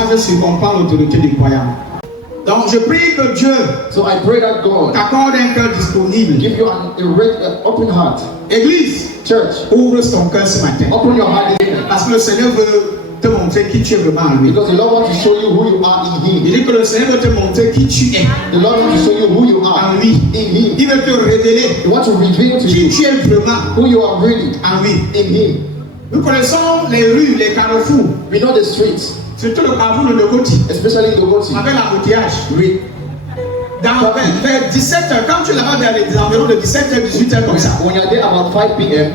message surcomprend l'autorité des croyants. Donc je prie que Dieu t'accorde un cœur disponible. Give you an open heart. Église, Church, ouvre ton cœur ce matin. open your heart. Parce que le Seigneur veut te montrer qui tu es vraiment en lui. Because the Lord wants to show you who you are in Him. Il dit que le Seigneur veut te montrer qui tu es The Lord wants to show you who you are en lui. in Him. Il veut te révéler He wants to reveal to qui you tu es vraiment who you are really en lui. in Him. Nous connaissons les rues, les carrefours, We know the streets, surtout le carrefour de Lokoti, especially in Dogoti. avec l'embouteillage. We Vers 17h, quand tu es là-bas vers les environs de 17h, 18h comme ça, when you're there about 5 p.m.,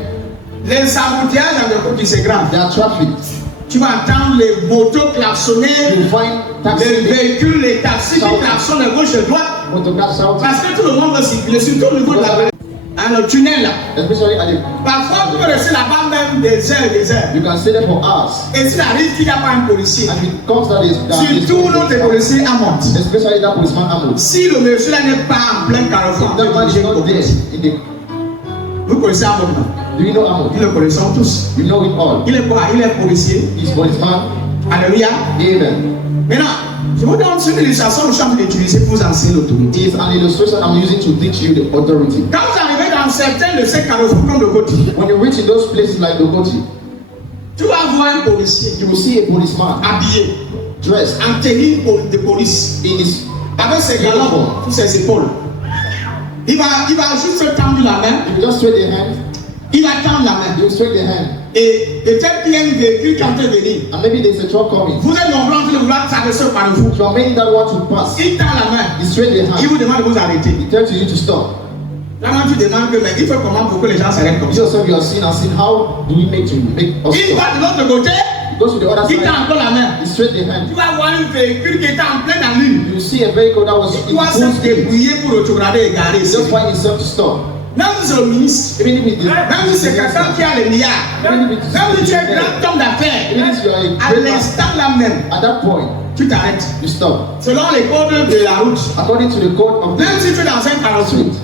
les embouteillages à Lokoti c'est grand. there are traffic. Tu vas entendre les motos klaxonner, You find les taxis, véhicules, les taxis qui klaxonnent de gauche et de droite. motorcars shouting, Parce que tout le monde veut circuler, surtout au niveau de la le tunnel là. especially at the. Parfois, vous pouvez rester là-bas même des heures et des heures. You can stay there for hours. Et s'il arrive qu'il n'y a pas un policier, And it comes that is surtout notre policier à monte. especially that policeman Amos. Si le monsieur là n'est pas en plein carrefour, That man is not there. In the, vous connaissez Amos, non? do you know Amos? Nous le connaissons tous. You know it all. Il est quoi? Il est policier. He's policeman. Alléluia. Amen. Maintenant, je vous donne une illustration que je suis en train d'utiliser pour vous enseigner l'autorité. It is an illustration I'm using to teach you the authority. Quand vous arrivez dans certains de ces carrefours comme le côté, When you reach in those places like Dogoti, tu vas voir un policier you will see a policeman habillé dressed en tenue de police in his avec ses galons sur ses épaules. Il va juste tendre la main. you just straight the hand, Il va tendre la main. you straight the hand, Et peut-être qu'il y a un véhicule qui est en train de venir. and maybe there's a truck coming. Vous êtes nombreux en train de vouloir traverser le carrefour. You are making that one to pass. Il tend la main. He straight the Il hand. vous demande de vous arrêter. He tells you to stop. Là, quand tu demandes que, mais il faut comment pour que les gens s'arrêtent comme You ça. yourself, you are seeing and seeing how do we make us Il stop. va de l'autre côté. He goes to the other Il tend side. encore la main. He straight the hand. Tu vas voir un véhicule qui est en pleine allure. You see a vehicle that was Il in doit full se speed. débrouiller pour retrograder et garer. He just find himself to stop. Même si c'est le ministre, Even if it is, même si c'est quelqu'un qui a les milliards, even if it is, même si tu es grand homme d'affaires, even if you are a à great man, l'instant là même, at that point, tu t'arrêtes. you stop. Selon les codes de la route, According to the code of même the si tu es dans un carrefour street,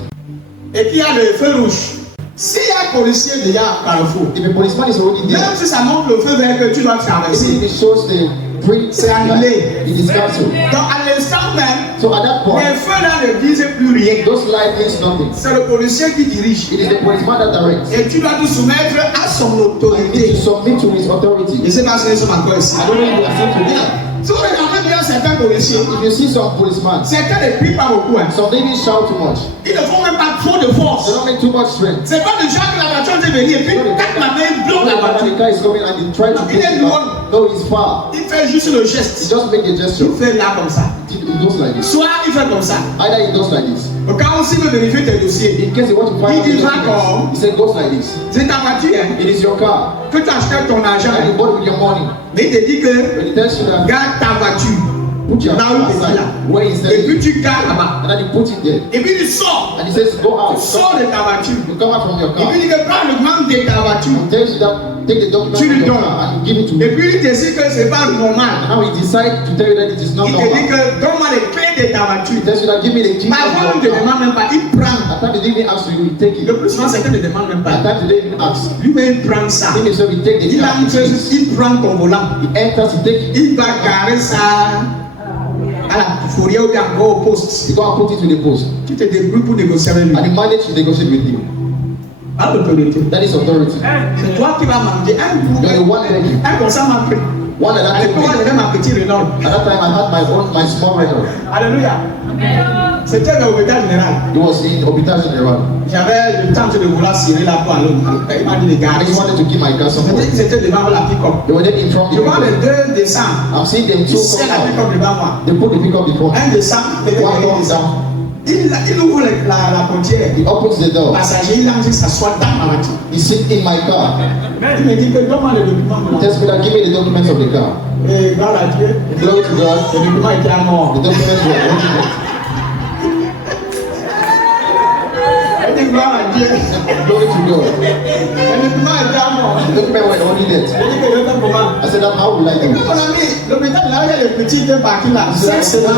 et qu'il y a le feu rouge, s'il y a un policier déjà à carrefour, if a policeman is already there, même si ça montre le feu vert que tu dois even traverser, if it shows the green c'est annulé. it is cancelled. Donc à l'instant même, So at that point, les feux là ne disent plus rien. those lights means nothing. C'est le policier qui dirige. It is the policeman that directs. Et tu dois te soumettre à son You need to autorité. submit to his Je authority. ne sais pas si nous sommes encore ici. I don't know if you are still today. Si vous regardez bien certains policiers, If you see some policemen, certains ne crient pas beaucoup. Hein. some they didn't shout too much. Ils ne font même pas trop de They force. don't make too much strength. C'est pas du genre que la voiture est venue et puis tac la main, il bloque la When voiture. the car is coming and they try to Il push est it loin. up. No, he's far. Il fait juste le He geste. just make a gesture. Il fait là comme ça. He goes like this. Soit il fait comme ça. Either he does like this. Au cas où s'il veut vérifier tes dossiers, In case you want to find out Il the dit d'accord. documents, he said goes like this. c'est ta voiture hein, It is your car. que tu achètes ton argent. And you bought with your money. Mais il te dit que When he tells you that, garde ta voiture. put your Là car où tu es aside. là. Where he Et said puis it. tu gardes là-bas. And then he puts it there. Et puis il sort. And he says go out. Sors de ta voiture. You come out from your Et car. puis il dit que prends le membre de ta voiture. He tells you that take the document Tu from lui your donnes. car and you give it to Et him. puis il décide que c'est pas And normal. now he decides to tell you that it is not Il te dit normal. que donne-moi les clés de ta voiture. He tells you that give me the key Parfois on of ne te your car. demande même pas, il prend. At times they didn't even ask you, he take it. Le plus souvent certains ne demandent même At pas. times they didn't even ask. Lui-même il prend ça. He himself he take the Il car. entre, il prend ton volant. He enters, he take it. Il va garer ça à la fourrière ou bien encore au poste. He go and put it to the post. Tu te débrouilles pour négocier avec lui. And he managed to negotiate with him. À l'autorité. That is authority. C'est toi qui vas manger un coup. You're the one begging. Un comme ça m'a pris. One at À that l'époque, time. j'avais ma petite Renault. At that time, I had my small Renault. Alléluia. C'était le hôpital général. It was in Obita General. J'avais le temps de vouloir cirer la poêle. Il m'a dit de I garer. just wanted to keep my car somewhere. Ils étaient devant la pick-up. They were then in front Je of vois me. les deux descendre. I'm seeing them Ils two serrent la come out. pick-up devant moi. They put the pickup before me. Un descend, le One deuxième comes descend. down. Il ouvre la portière. He opens the Le door. passager, il a dit s'asseoir dans ma voiture. He sits in my car. Il me dit que donne-moi le document. He tells me that give me the documents of the car. Et gloire à Dieu. Glory to God. Le document était à mort. The documents were original. Elle dit gloire à Dieu. Glory to God. Le document était à moi. The document were only dead. J'ai dit que je fais comment? I said, that how will I do? Mon ami, l'hôpital là, il y a les petits qui partis là. C'est la 16 semaines.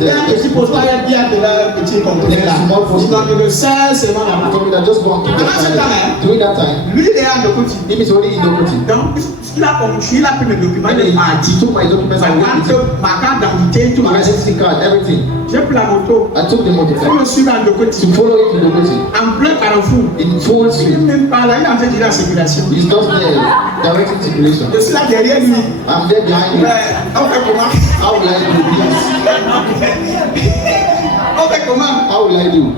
Il y a un petit postoir, il y a bien de là, petit conteneur là. Il m'a dit que 16 semaines He là. told me that just go and keep the fire. During that time, Lui, il est à Dokoti. him is only in Dokoti. Donc, il a compris, il a pris le document, And il est parti. he took my documents and went with it. Ma carte d'identité, tout My le reste. identity card, everything. J'ai pris la moto. I took the Je motorcycle me suis dans Dokoti. to follow him to Dokoti. En plein carrefour. In full Il swing. n'est même pas là, il est en train de dire la circulation. He's just there, directing circulation. Je suis là derrière lui. I'm there behind him. On fait comment? How will I do this? On fait comment? How will I do?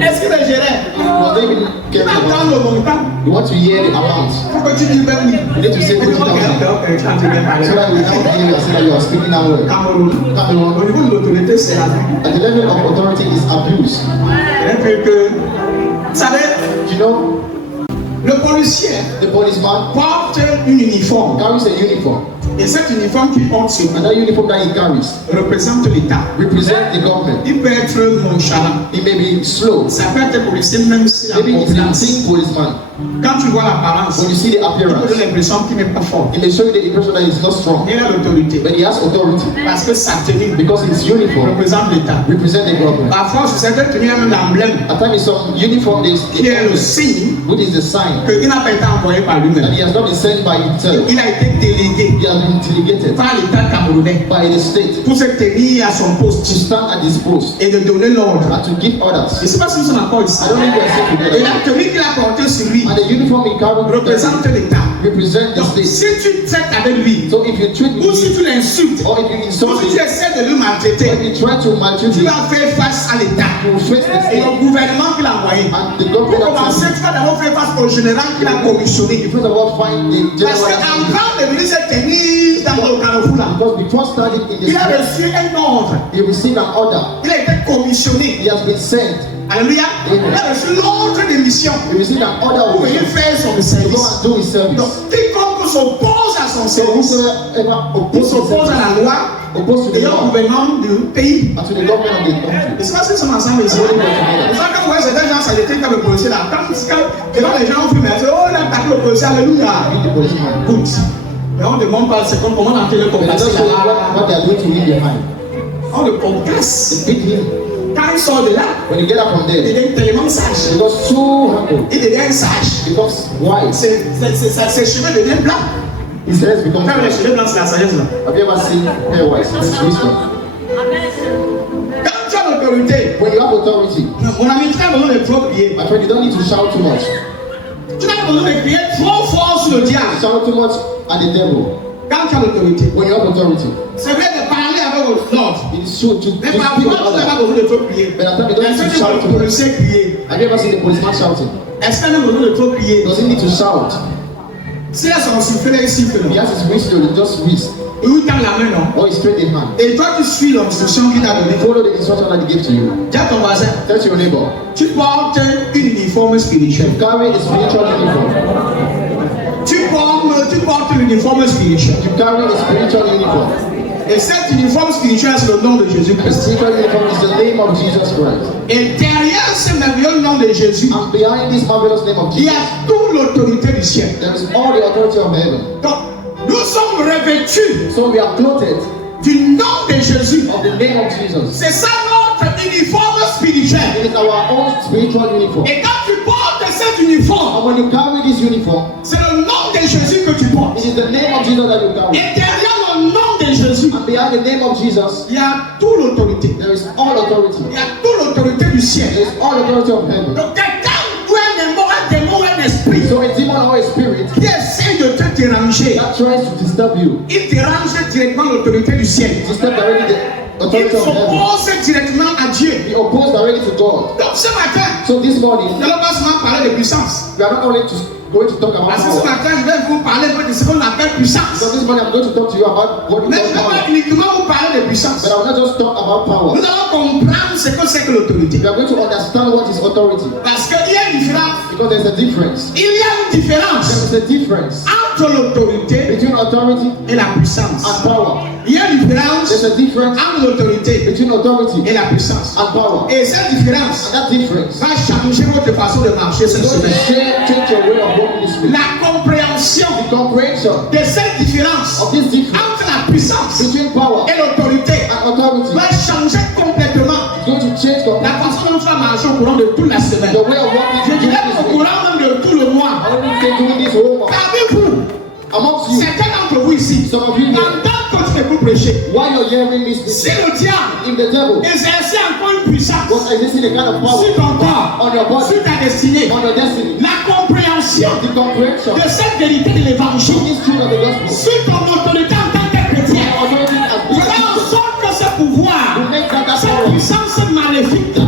Est-ce qu'il est géré? Was they even Il careful va about attendre le montant. You want to hear the amount. Faut que tu dises ben oui. You need to say 20,000. Ok, tu as bien parlé. So that we now hear you and say that you are speaking that word. Cameroun. Au Cameroun, niveau de l'autorité, c'est la vie. at the level of authority is abuse. Et puis que, vous savez, You know, le policier the policeman porte une uniforme. carries a uniform. Et cette uniforme qu'il porte sur And that uniform that he carries représente l'État. represents the government. Il peut être nonchalant. He may be slow. Ça peut être policier même si la Maybe he's a confiance. thin policeman. Quand tu vois l'apparence, When you see the il te appearance, donne l'impression qu'il n'est pas fort. it may show you the impression that he's not strong. Il a l'autorité. But he has authority Parce que sa tenue because his uniform représente l'État. represents the government. Parfois, sur certaines tenues, il y a même l'emblème At times, some uniform is qui est le signe which is the sign qu'il n'a pas été envoyé par that lui-même. he has not been sent by himself. Il a été délégué He has been delegated par l'État camerounais by the state pour se tenir à son to poste stand at his post et de donner l'ordre. and to give orders. Je ne sais pas si nous sommes encore ici. I don't think we are still Et together. la tenue qu'il a portée sur lui And the uniform he carried représente l'État. represents the Donc, state. si tu traites avec lui, So if you treat ou si him tu l'insultes, or if you ou insult si tu him, essaies de lui or maltraiter, if you try to maltreat tu him, vas faire face à l'État you will face the et state au gouvernement qu'il a envoyé. and the Pour government that commencer, tu vas d'abord faire face au général qu'il a commissionné. you first of all find the Parce general qu'avant de venir se tenir dans le carrefour là, because before starting in the il a state, reçu un ordre. he received an order. Il a été commissionné. He has been sent. Alléluia. Il a reçu l'ordre de mission He received an order pour of venir mission faire son to go service. and do his Donc, service. quiconque s'oppose à son So service, whosoever il opposes s'oppose à himself, la loi opposes to et the au law gouvernement du pays. and to the government of the country. Et c'est pas si nous sommes ensemble ici. C'est ça que vous voyez certains gens, ça détecte comme le policier là. Quand les gens fument, ils disent, oh, il a attaqué le policier, alléluia. Beat the policeman. Good. Mais on ne demande pas, c'est comme comment on entend le But they complacer don't show you là. what they are doing to him behind. On le complace. They beat him. Quand il sort de là, When you get up from il there, devient tellement sage. he becomes so humble. Il devient sage. He becomes wise. Ses cheveux deviennent blancs. His hairs become Quand les white. cheveux blancs, c'est la sagesse là. Have you ever seen hair wise? That's wisdom. Quand tu as l'autorité, When you have authority, mon ami, tu n'as pas besoin de trop crier. my friend, you don't need to shout too much. Tu n'as pas besoin de crier trop fort sur le diable. Shout too much at the devil. Quand tu as l'autorité, When you have authority, c'est vrai de parler avec l'ordre. it is true to Mais speak parfois, with tu n'as pas others. besoin de trop crier. But at times, you don't Est-ce need que to tu shout as too much. policier crier? Have you ever seen the policeman shouting? Est-ce qu'il a besoin de trop crier? Does he need to shout? Si elles sont sifflées, il siffle. He has his whistle, he just whist. Et où tend la main, non? Or he straight in hand. Et toi, tu suis l'instruction qu'il t'a donnée. Follow the instruction that he gave to you. Dis à ton voisin, Tell your neighbor. tu portes une uniforme spirituelle. Carry a spiritual uniform. Tu portes l'uniforme spirituel. You carry a spiritual uniform. Et cet uniforme spirituel, c'est le nom de The Jésus-Christ. spiritual uniform is the name of Jesus Christ. Et derrière ce merveilleux nom de Jésus, And behind this marvelous name of il y Jesus, a toute l'autorité du ciel. there is all the authority of heaven. Donc, nous sommes revêtus So we are clothed du nom de Jésus. of the name of Jesus. C'est ça notre uniforme spirituel. It is our own spiritual uniform. Et quand tu portes cet uniforme, And when you carry this uniform, c'est le nom de Jésus que tu portes. it is the name of Jesus that you carry. Et derrière le nom de Jésus, And behind the name of Jesus, il y a toute l'autorité. there is all authority. Il y a toute l'autorité du ciel. There is all authority of heaven. Donc, quelqu'un ou un démon, un esprit So a demon or a spirit qui essaie de te déranger, that tries to disturb you, il dérange directement l'autorité du ciel. disturb directly the Il authority of heaven. s'oppose directement à Dieu. Be opposed directly to God. Donc ce matin, So this morning, nous n'allons pas seulement parler de puissance. we are not only going to talk about Parce que ce power. matin, je vais vous parler un peu de ce qu'on appelle puissance. So this morning I'm going to talk to you about what we Mais je ne call vais pas power. uniquement vous parler de puissance. But I will not just talk about power. Nous allons comprendre ce que c'est que l'autorité. We are going to understand what is authority. Parce qu'il y a une différence. Because there's a difference. Il y a une différence There is a difference entre l'autorité between authority et la puissance. and power. Il y a une différence There's a difference entre l'autorité between authority et la puissance. and power. Et cette différence And that difference va changer votre façon de marcher cette is going to semaine. change your way of walking this week. La compréhension The comprehension de cette différence of this difference entre la puissance between power et l'autorité and authority va changer complètement is going to change la façon dont tu vas marcher au courant de toute la semaine. the way of walking Je through dirais this au week. courant même de tout le mois. I don't think doing this whole month. Parmi vous, Amongst you, certains d'entre vous ici, some of you here, pendant que tu t'écoutes prêcher, while you're hearing this si thing, le diable if the devil exerçait encore une puissance was exerting a kind of power sur ton corps, on your body, sur ta destinée, on your destiny, la compréhension the comprehension de cette vérité de l'évangile this truth of the gospel, sur ton autorité en tant que chrétien, authority as being fera en Christian, sorte que ce pouvoir, will make that cette power, puissance maléfique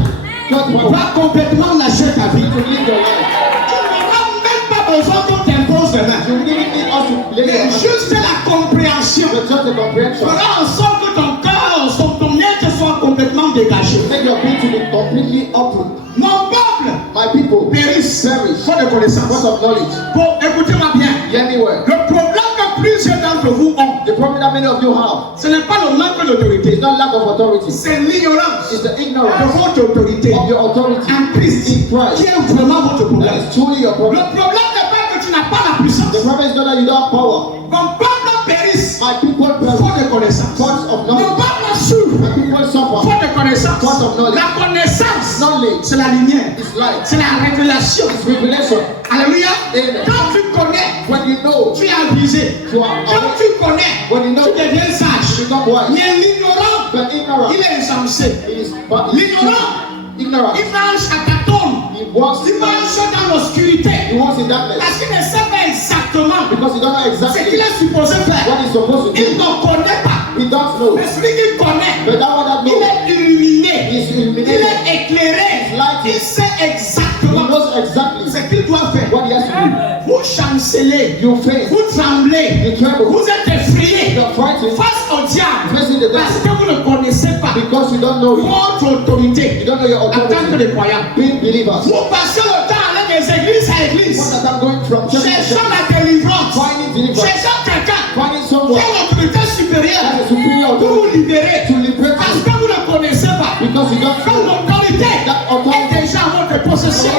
God power, va complètement lâcher ta vie. to live your life. Tu n'auras même pas besoin qu'on t'impose de main. You really need us to lay your Mais hands, juste la compréhension but just the comprehension, fera en sorte que ton corps, ton être soit complètement dégagé. make your being to be completely open. Mon peuple My people, périsse perish faute de because connaissance. of knowledge. Bon, écoutez-moi bien. Hear me well. Le problème que plusieurs d'entre vous ont, The problem that many of you have ce n'est pas le manque d'autorité, is not lack of authority, c'est l'ignorance it's the de ignorance votre autorité of your authority en Christ in qui Christ. est vraiment votre That problème. is truly your Le problem. problème n'est pas que tu n'as pas la puissance. The problem is not that you don't have power. Mon peuple périsse My people perish faute de connaissance. because of Mon knowledge. peuple souffre My people suffer. faute de connaissance. Because of knowledge. La connaissance, Knowledge c'est la lumière, is light. c'est la révélation. It's revelation. Alléluia. Amen. Quand tu connais, When you know, tu es avisé. you are Quand aware. tu connais, When you know, tu deviens you sage. become wise. Mais l'ignorant, But ignorant, il est insensé. it is bad. L'ignorant, Ignorant, il marche à tâtons. he walks Il marche dans l'obscurité. he walks in darkness Parce qu'il ne sait pas exactement because he don't know ce exactly qu'il est supposé faire. what he's supposed to Il do. ne connaît pas. He don't know. Mais celui qui connaît, But that one that il knows, est illuminé. he is Il illuminated. est éclairé. Il sait He exactement knows exactly ce qu'il doit faire. what he has to do. Vous chancelez. You faith, Vous tremblez. you tremble, Vous êtes effrayés you're frightened face au diable. facing the Parce devil que vous ne connaissez pas because you don't know it. votre autorité You don't know your en tant que authority. des croyants. Being believers. Vous passez le temps à aller des églises à What église. that I'm going from church to Cherchant church, la délivrance. finding deliverance, Cherchant quelqu'un finding qui someone a l'autorité supérieure that is superior pour vous authority libérer. to liberate Parce you que vous ne connaissez pas. because you don't Quand know l'autorité that authority. est déjà à votre possession.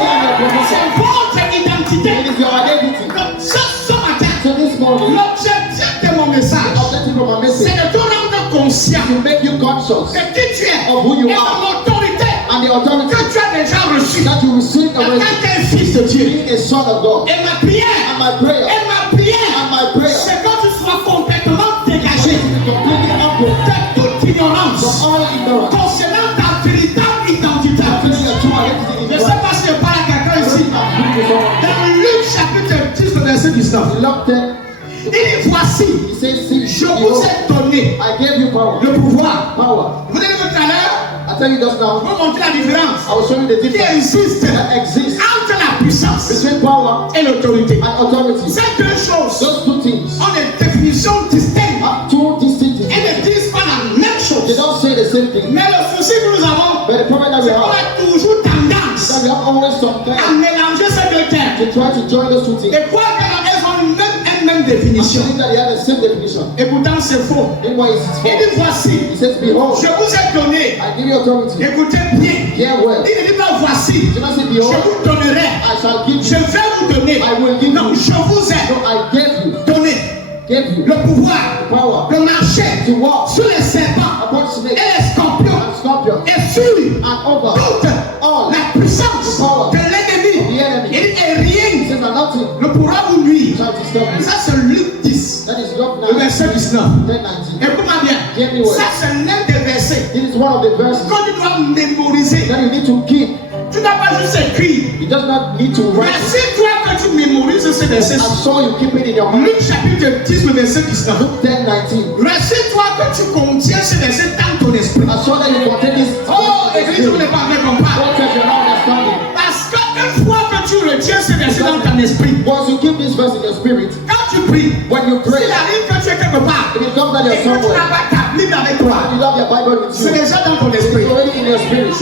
C'est votre identité. It is your identity. Donc, ce matin, So this morning, l'objectif de mon message, the objective of my c'est message de te rendre conscient to make you conscious de qui tu es of who you et de are l'autorité and the authority que tu as déjà reçue that you receive en already, tant qu'un fils de Dieu. being a son of God. Et ma prière, And my prayer, et ma prière, and my prayer, c'est que tu sois complètement to dégagé be completely humble de toute ignorance from all ignorance, concernant ta véritable identité. feeling your true identity Je in ne Christ. sais pas si je parle à quelqu'un ici. Dans Luc chapitre 10, verset 19, Luke 10, il dit voici, he says, see, je vous behold, ai donné I gave you power. le pouvoir. Power. Vous avez vu tout à l'heure, I tell you just je now, vais montrer la différence I will show you the qui difference existe that exists entre la puissance between power et l'autorité. and authority. Ces deux choses Those two things ont des définitions distinctes. are two distinct things. Elles ne disent pas la même They chose. don't say the same thing. Mais le souci que nous avons, But the problem that we c'est qu'on have a toujours is that tendance we have always some à time mélanger ces deux termes. to try to join those two things. Et croire qu'elles ont une même I'm définition. saying that they have the same definition. Et pourtant c'est faux. In why is it Il false? dit voici, He says, behold, je vous ai donné. I give you authority. Écoutez bien. Hear well. Il ne dit pas voici, Do not say, je behold, vous donnerai. I shall give Je you. vais vous donner. I will give Non, you. je vous ai No, I gave you. donné Gave you le pouvoir power de marcher to walk sur les serpents upon et snakes les scorpions and scorpions et sur and over toute all la puissance de l'ennemi. the enemy. Il dit, et rien Says that nothing ne pourra vous nuire. shall disturb you. Ça c'est Luc 10, That is Luke le 9, verset 19. 10:19. Écoute-moi bien. Hear me well. Ça c'est l'un des versets It is one of the verses que tu dois mémoriser. that you need to keep. Tu n'as pas juste écrit. It does not need to Mais write it. si toi que tu mémorises ces versets, And so you keep it in your mind. Luc chapitre 10, le verset 19. Luke 10:19. Rassure-toi que tu contiens ces versets dans ton esprit. And so that you contain this. Oh, église, vous n'êtes pas vrai qu'on parle. Don't take your own understanding. Parce qu'une fois que tu retiens ces versets dans ton esprit, Once you keep this verse in your spirit, quand tu pries, when you pray, s'il arrive que tu es quelque part if it comes that et you're que tu n'as somewhere, pas ta Bible avec toi, and you have your Bible with c'est you, déjà dans ton esprit. it's already in your spirit.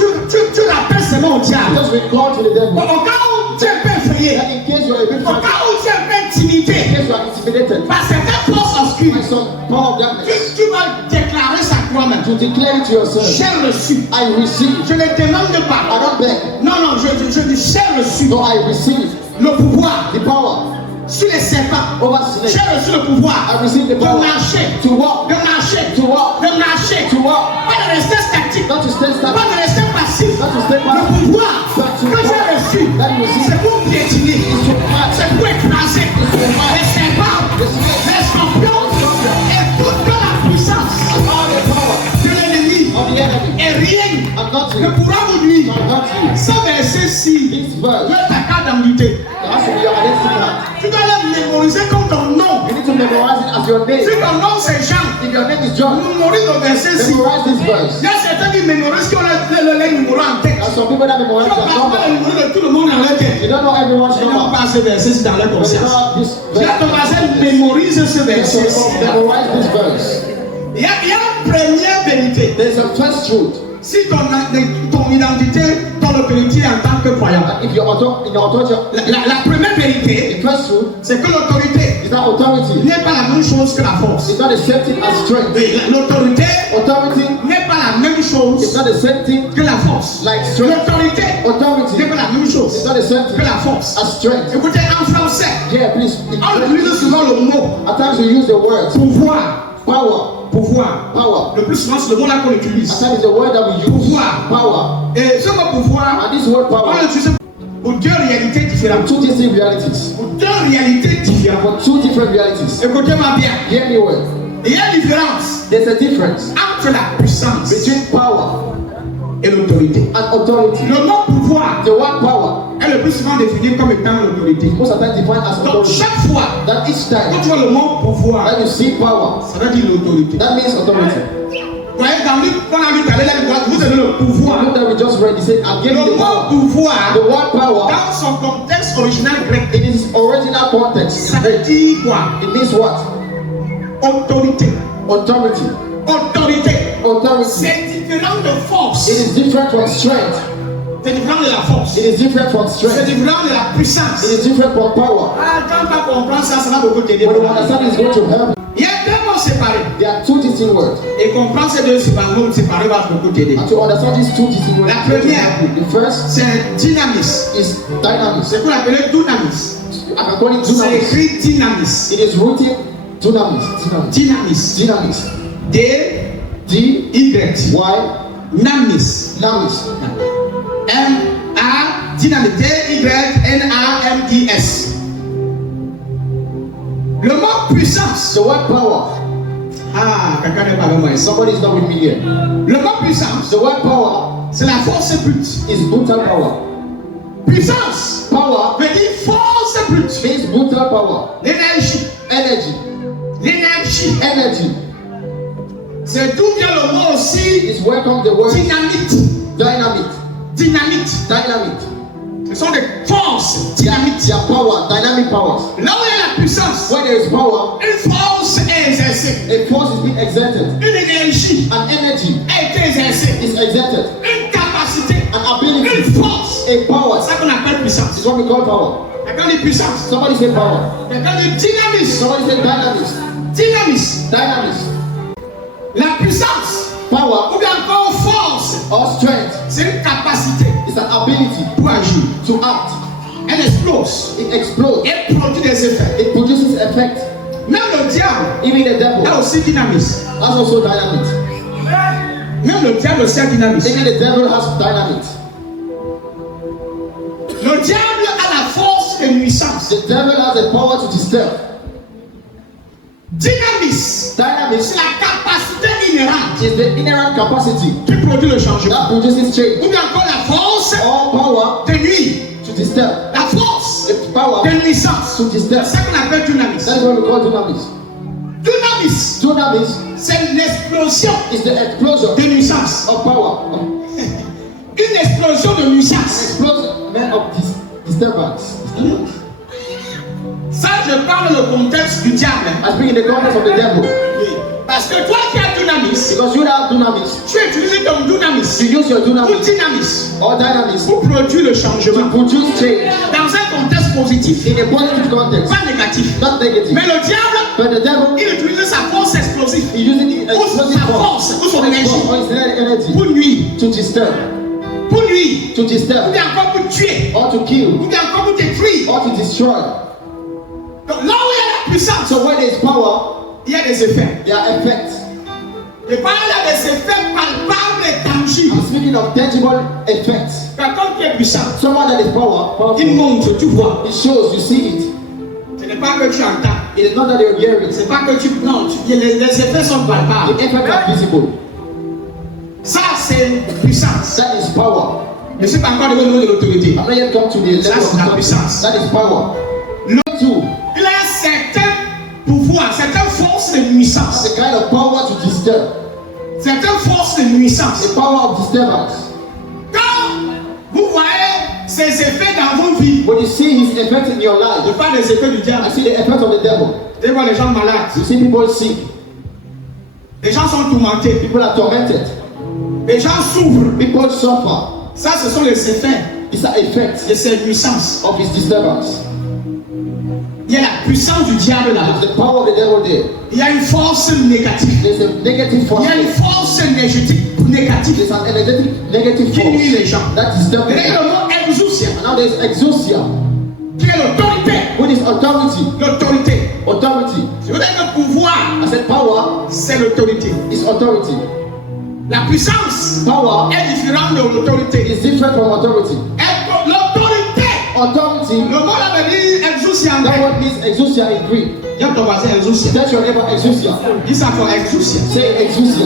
Tu rappelles seulement au diable. Just recall to the devil. Au cas où tu es pas effrayé, effrayé, That in case you are a bit au frightened, cas où tu es un peu intimidé in case you are intimidated par certaines forces by obscures, some power of darkness, tu vas déclarer ça toi-même. to declare it to yourself, J'ai reçu. I receive. Je ne demande I pas. don't beg. Non, non, je dis j'ai reçu No, I receive le pouvoir the power sur les serpents. over J'ai snakes. reçu le pouvoir I receive the de power marcher, to walk, de marcher, to walk, de marcher, to walk, pas de rester statique, not to stay pas static. de rester passif. Not to stay Le passive. pouvoir que j'ai reçu, c'est pour piétiner, c'est pour écraser les serpents, les scorpions et toute la puissance All the power de l'ennemi. of the enemy. Et rien I'm not ne you. pourra vous nuire. I'm not you. Ce verset-ci This doit verse, être ta carte d'identité. there has to be your identity card. Tu dois le mémoriser comme ton nom. You need to memorize it as your name. Si ton nom c'est Jean, If your name is John, mémorise le verset-ci. memorize this verse. Il y a certains qui mémorisent qui ont les numéros en tête. There are some people that Tu memorize vas their pas number. le numéro de tout le monde dans leur tête. You don't know everyone's Ils n'ont number. pas ce verset-ci dans leur But you conscience. know this Tu as ton verse. verset, mémorise ce So verset-ci. memorize this verse. Il y a une première vérité. There's a first truth. Si ton identité, ton autorité en tant que croyant. If your authority, La première vérité, the first truth c'est que l'autorité is that authority n'est pas la même chose que la force. is not the same thing as strength. Oui, l'autorité Authority n'est pas la même is chose not the same thing que la force. like strength. L'autorité Authority n'est pas la même is chose not the same que thing la force. as strength. Écoutez, en français, Yeah, please. on utilise souvent le mot At times we use the word pouvoir. power. Pouvoir. Power. Le plus souvent, c'est le mot là qu'on At utilise. times it's the word that we use. Pouvoir. Power. Et ce mot pouvoir, And this word on power l'utilise pour deux réalités différentes. two distinct realities. Pour deux réalités différentes. For two different realities. Écoutez-moi bien. Hear me well. Il y a une différence There's a difference entre la puissance between power et l'autorité. and authority. Le mot pouvoir The word power est le plus souvent défini comme étant l'autorité. most of the time defined as Donc authority. chaque fois That each quand time tu vois le mot pouvoir, that you see power, ça veut dire l'autorité. that means authority. Vous voyez, dans Luc, on a lu tout à l'heure, vous avez le pouvoir. Look that we just read, he said, I gave Le you the mot power. pouvoir, The word power, dans son contexte original grec, in its original context, ça veut dire quoi? it means what? Autorité. Authority. Autorité. Authority. C'est différent de force. It is different from strength. C'est différent de la force. It is different from C'est strength. différent de la puissance. It is different from power. Ah, quand tu vas comprendre ça, ça va beaucoup t'aider. When you understand, it's going to help. Il y a deux mots séparés. There are two distinct words. Et comprendre ces deux mots séparés va beaucoup t'aider. And to understand these two distinct words, La it's going to première. help you. The first C'est dynamis. is dynamis. C'est qu'on appelle dynamis. I can call it C'est dunamis. écrit dynamis. It is rooted dunamis. Dunamis. Dynamis. Dynamis. D-Y. D-Y. Namis. Namis. M-A. Dynamis. D-Y-N-A-M-I-S. Le mot puissance. The word power. Ah, quelqu'un n'est pas avec moi ici. Somebody is not with me here. Le mot puissance, The word power c'est la force brute. is brutal power. Puissance Power veut dire force brute. means brutal power. L'énergie. Energy. L'énergie. Energy. C'est d'où vient le mot aussi Is welcome the word dynamite. dynamite. Dynamite. Dynamite. Ce sont des forces dynamiques. Their power, dynamic powers. Là où il y a la puissance, Where there is power, une force est exercée. a force is being exerted. Une énergie An energy a été exercée. is exerted. Une capacité, An ability, une force. a power. C'est ça qu'on appelle puissance. Is what we call power. Quelqu'un dit puissance. Somebody say power. Quelqu'un dit dynamisme. Somebody say dynamism. Dynamisme. Dynamism. La puissance, Power ou bien encore force, or strength c'est une capacité is an ability pour agir. to act. Elle explose It explodes. et produit des effets. It produces effect. Même le diable Even the devil a aussi dynamisme. has also dynamite. Même le diable aussi a dynamisme. Even the devil has dynamite. Le diable a la force de nuisance. The devil has the power to disturb. Dynamisme, Dynamite c'est la capacité inhérente is the inherent capacity qui produit le changement. that produces change. Ou bien encore la force Or power de nuire. to disturb. La force The power de nuisance. to disturb. C'est ça qu'on appelle That dynamisme. is what we call dunamis. Dynamisme, Dunamis c'est l'explosion is the explosion de nuisance. of power. Une explosion de nuisance. Explosion of disturbance. Ça, je parle le contexte du diable. I speak in the context of the devil. Oui. Parce que toi qui as dynamisme, Because you have dunamis. tu utilises ton dynamisme You use your ou dunamis dynamisme or dynamism pour produire le to changement. produce change Dans un contexte contexte positif, In a positive context, pas négatif. not negative. Mais le diable, But the devil il utilise sa force explosive is using the ou explosive sa force ou son énergie or his energy pour nuire, to disturb, pour nuire, to ou disturb, bien encore pour tuer, or to kill, ou bien encore pour détruire. or to destroy. Donc là où il y a la puissance, So where there is power, il y a des effets. there are effects. Je parle là des effets palpables et tangibles. I'm speaking of tangible effects. Quelqu'un qui est puissant, Someone that is powerful, il montre, tu vois. it shows, you see it. Ce n'est pas que tu entends. It is not that you're hearing. C'est pas que tu. Non, les effets sont palpables. The effects are visible. Ça, c'est puissance. That is power. Je ne suis pas encore devenu de l'autorité. I'm not yet come to the level Ça, of c'est la authority. puissance. That is power. L'autre, Two, il a certains pouvoirs, certaines forces de nuisance. the kind of power to disturb. Certaines forces de nuisance. The power of disturbance. Quand vous voyez ces effets dans vos vies, When you see his effects in your je life, parle des effets du I diable. see the effects of the devil. Vous voyez les gens malades. You see people sick. Les gens sont tourmentés. People are tormented. Les gens souffrent. People suffer. Ça, ce sont les effets These are effects de ces nuisances. of his disturbance. Il y a la puissance du diable là-bas. There's the power of the devil there. Il y a une force négative. There's a negative Il force. y a une force énergétique négative There's an energetic negative qui nuit les force gens. that disturbs Il y a them. le mot exousia, And now there's exousia, qui est l'autorité. which is authority. L'autorité. Authority. Je veux dire que le pouvoir, I said power c'est l'autorité. is authority. La puissance Power est différente de l'autorité. is different from authority. L'autorité, Authority, le mot là veut dire exousia en that grec. word means exousia in Greek. Il y a ton voisin exousia. Tell your neighbor exousia. Dis ça pour exousia. Say exousia.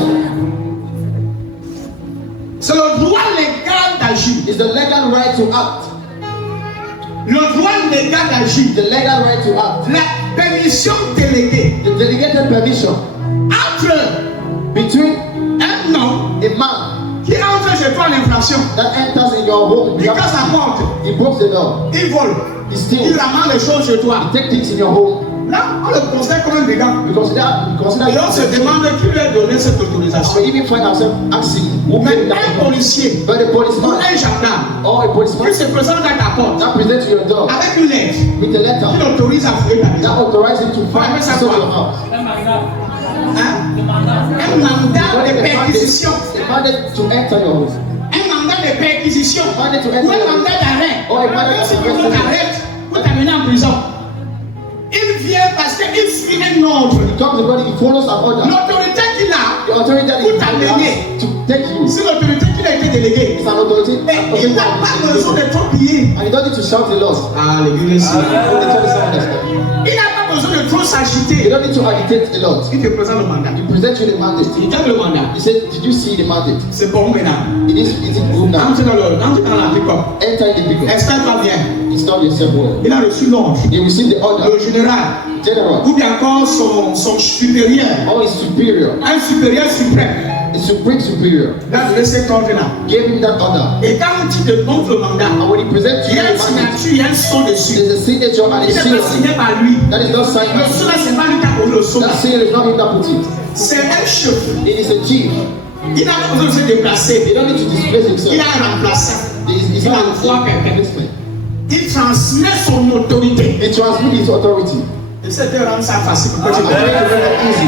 C'est le droit légal d'agir. It's the legal right to act. Le droit légal d'agir. The legal right to act. La permission déléguée The delegated permission entre between un homme a man qui entre chez toi en infraction. that enters in your home. Il casse la porte, He breaks the door. il vole, He il steals. ramène les choses chez toi. He takes things in your home. Là, on le considère comme un brigand. We consider Et on se demande qui lui a donné cette autorisation. we even find ourselves asking who Mais made un that. policier But the ou policeman un gendarme or a policeman qui se présente à ta porte that presents you your door avec une lettre with a qui letter l'autorise à fouiller ta that maison. authorizes him to find ça search quoi? your house. Hein? Un mandat de perquisition. A mandate to enter your home. Un mandat de perquisition. A mandate to Ou enter un your home. mandat d'arrêt. Oh, un mandat Si de tu t'arrêtes pour t'amener en prison. Il vient parce qu'il suit un ordre. He comes to God, he follows an order. L'autorité qu'il a, The authority that Pour he t'amener. has to take you c'est l'autorité qu'il a été déléguée. is an authority. Et il n'a pas besoin de trop prier. And you don't need to shout a lot. Ah, l'église ici. Oh, the church doesn't understand. Il n'a pas besoin de trop You s'agiter. don't need to agitate a lot. Il te présente le mandat. He presents you the mandate. Il donne le mandat. He said, did you see the mandate? C'est bon maintenant. Is it good now? Entre dans la pick-up. Enter in the pickup. Installe-toi bien. Install yourself well. Il a reçu l'ordre. He received the order. Le général. General Ou bien encore son supérieur. or his superior, Un supérieur suprême. the supreme superior, Il a donné cet ordre-là. gave him that order. Et quand tu te montres le mandat, And when he presents il you y a une the mandate, signature, il y a un sceau dessus. there's a signature and Il a n'est seal pas signé par lui. that is not signed Le by sceau là, c'est pas lui qui a posé le sceau. that seal is not him that put it. C'est un chef. It is a chief. Il n'a pas besoin de se He déplacer. don't need to displace Il himself. a un remplaçant. He's Il not envoie quelqu'un. a Il transmet son autorité. He transmits his authority. J'essaie de rendre ça facile pour que I'm tu trying to comprennes. make it easy.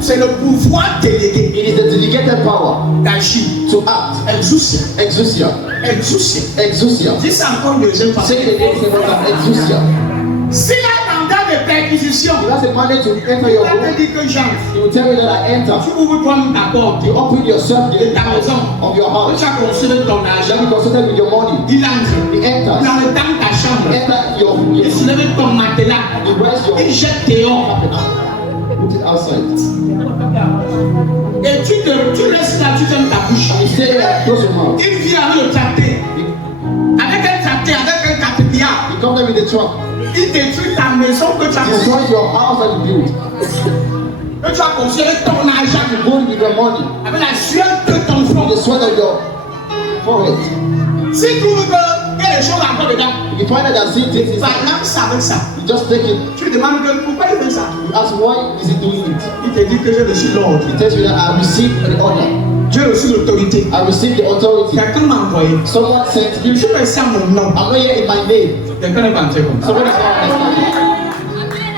C'est le pouvoir délégué It is the delegated power d'agir. to act. Exousia. Exousia. Exousia. Exousia. Dis ça encore une deuxième fois. Say it again, say it exousia. S'il a un mandat de perquisition, He has a mandate to enter il your va te home. dire que j'entre. He will tell you that I enter. Tu ouvres toi ta porte. You open yourself the Ta maison. of your Tu house. as consommé ton Let argent. me consulted with your money. Il entre. He enters. Dans le temps de ta chambre. Enter your Il soulève ton matelas. He raise your Il jette dehors. put it outside. Et tu restes là, tu fermes ta bouche. And he say, close your mouth. Il vient avec le tracté. Avec un tracté, avec un caterpillar. He comes there with the truck. Il détruit ta maison que tu as construite. Destroys your house that you built. Que tu as construit avec ton argent. Go with your money. Avec la sueur de ton With front. the sweat of your forehead. Si tu trouves qu'il y a des choses encore dedans, If you find out that sin things inside, balance avec ça. you just take it. Tu demandes que pourquoi il fait ça. You ask why is he doing it. Il te dit que j'ai reçu l'ordre. He tells you that I received an order. J'ai reçu l'autorité. I received the authority. Quelqu'un m'a envoyé. Someone sent Je me. suis passé à mon nom. I'm not here in my name. Quelqu'un n'est pas entré comme ça. Somebody is not understanding.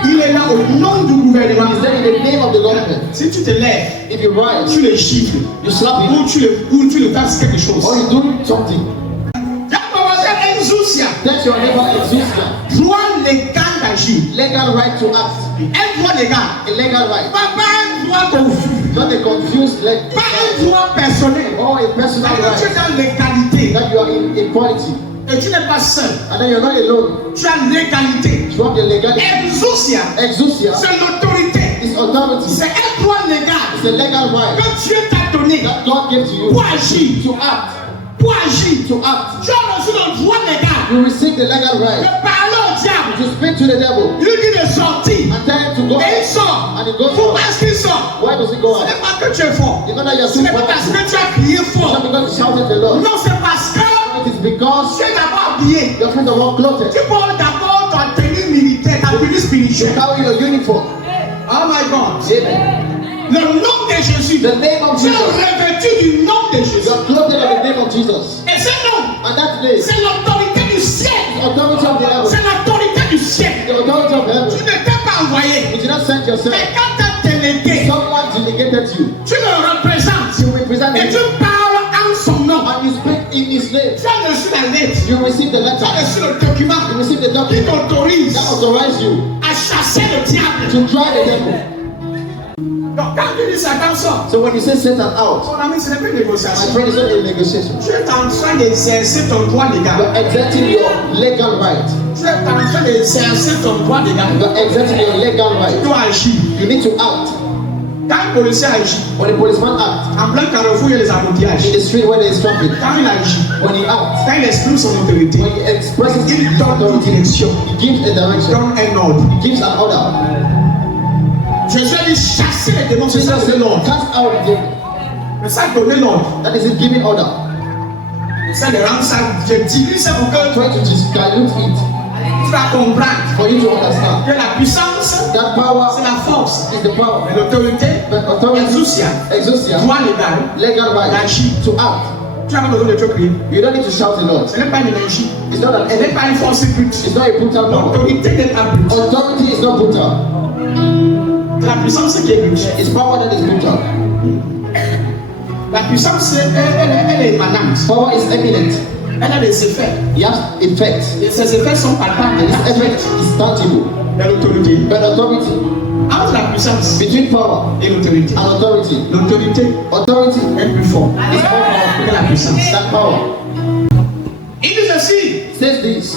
Il est là au nom du gouvernement. He's there in the name of the government. Si tu te lèves, If you rise, tu le gifles, you slap him, ou tu le fasses quelque chose. or you do something. That's your neighbor existence. Droit légal d'agir. Legal right to act. Un droit légal. A legal right. Pas un droit confus. Not a confused leg. Pas un droit personnel. Or a personal Tu es right. dans l'égalité. That you are in equality. Et tu n'es pas seul. And then you're not alone. Tu as l'égalité. You have the legality. Exousia. Exousia C'est l'autorité. is authority. C'est un droit légal It's a legal right que Dieu t'a donné that God gave to you pour agir. to act. Pour agir. To act. Tu as reçu le droit légal You receive the legal de right parler au diable. to speak to the devil Il lui dit de sortir. and tell him to go Et il out. sort. And he goes Pourquoi out. est-ce qu'il sort? Why does he go Ce out? n'est pas que tu es fort. It's not that you're Ce too n'est pas parce powerful. que tu as crié It's fort. not because you shouted the Lord. Non, c'est parce que It is because tu es d'abord habillé. you're first of all clothed. Tu portes d'abord ta tenue militaire, ta tenue You spirituelle. carry your uniform. Oh my God. Amen. Le nom de Jésus. The name of Tu es Jesus. revêtu du nom de You Jésus. are clothed in the name of Jesus. Et ce nom, And that name, c'est l'autorité du ciel. the authority of the heaven, C'est l'autorité du ciel. the authority of Tu heaven. n'étais pas envoyé. You did not send yourself. Mais quand tu as délégué, Someone delegated you. tu le représentes. You represent Et him. tu parles en son nom. And you speak in his name. Tu as reçu la lettre. You receive the Tu letter. as reçu le document You receive the qui document t'autorise that authorizes you à chasser le diable. to drive the devil. Donc quand tu dis Satan sort, So when you say Satan out, mon ami, ce n'est pas une my négociation. friend, it's not a negotiation. Tu es en train d'exercer ton droit légal. You're exerting your legal right. Tu es en train d'exercer ton droit légal. You're exerting your legal Tu right. dois agir. You need to act. Quand un policier agit, When a policeman acts en plein carrefour, il y a les in embouteillages. the street where there is traffic, Quand il agit, when he acts, quand il exprime son autorité, when he expresses il his donne une authority, direction, he gives a il direction, donne un ordre. he gives an order. Jésus a dit chasser les démons, c'est ça Jesus c'est said, l'ordre. cast out the devil. Mais ça donner l'ordre. That is his giving order. Ça de rendre ça, je dilue ça pour que Try to just dilute it tu vas comprendre for you to understand. que la puissance, That power c'est la force. is the power. Mais l'autorité, But authority, exousia, exousia, droit légal, legal right d'agir. to act. Tu as pas besoin de te crier. You don't need to shout a lot. Ce n'est pas une énergie. It's not an Ce n'est enemy. pas une force brute. It's not a brutal power. L'autorité n'est pas brute. Authority is not brutal. La puissance qui est brute. It's power that is brutal. La puissance, elle est émanante. Power is eminent. Elle a des effets. It has effects. Et ces effets sont palpables. Its effect is tangible. De l'autorité. But authority, Entre la puissance between power et l'autorité. and authority, L'autorité authority est plus forte is more powerful que la puissance. than power. Il dit ceci. Says this,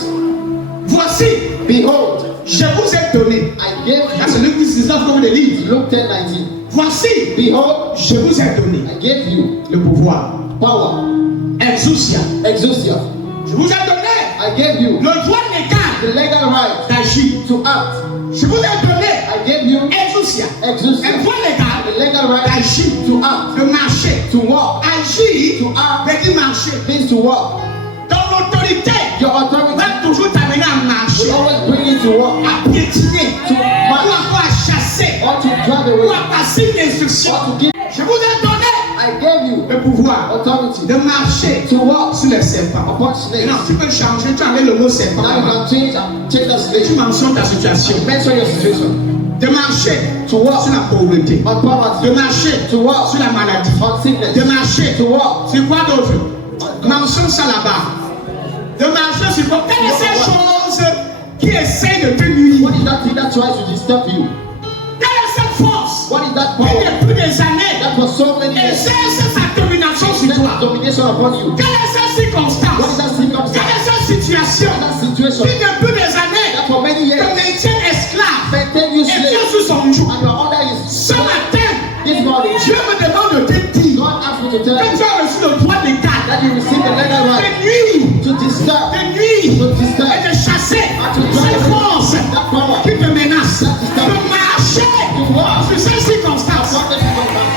Voici, behold, je vous ai donné. I gave That's you, Luke 19 comme le livre. Luke 10:19. Voici, Behold, je vous ai donné I gave you le pouvoir. power, Exousia. exousia. Je vous ai donné I gave you le droit légal the legal right d'agir. to act. Je vous ai donné I gave you exousia. exousia, Un droit légal the legal right d'agir, to act, de marcher. to walk. Agir To act veut dire marcher. means to walk. Donc l'autorité Your authority va toujours t'amener à marcher, will always bring you to walk, à piétiner, to ou march, encore à chasser, or to drive ou away, à passer une instruction. or to give. Je vous ai donné I gave you le pouvoir authority de marcher to walk sur les serpents. upon snakes. Non, tu peux changer, tu enlèves le mot serpent. Now you can change that Et tu snake. mentionnes ta situation. Mention your situation. De marcher To walk sur la pauvreté. on De poverty, marcher to walk sur la maladie. on sickness, De marcher to walk sur quoi d'autre? Mentionne ça là-bas. De marcher sur quoi? Quelle est cette chose qui essaie de te nuire? What is that thing that tries to disturb you? Quelle est cette force What is that qui power depuis des années that for so many years exerce sa domination sur set toi? domination upon you? Quelle est cette What is circonstance? that Quelle circumstance? est cette situation That situation qui depuis des années that for many te years maintient esclave maintain you et tient slave sous son joug? and you are under his Ce matin, this morning? Dieu me demande de te dire God asked me to tell que you tu as reçu le droit de garde, that you receive the legal de right nuire, to disturb, de nuire to disturb, et de chasser and to cette drive force that power. qui te menace, de marcher sur ces circonstances. What the circumstance?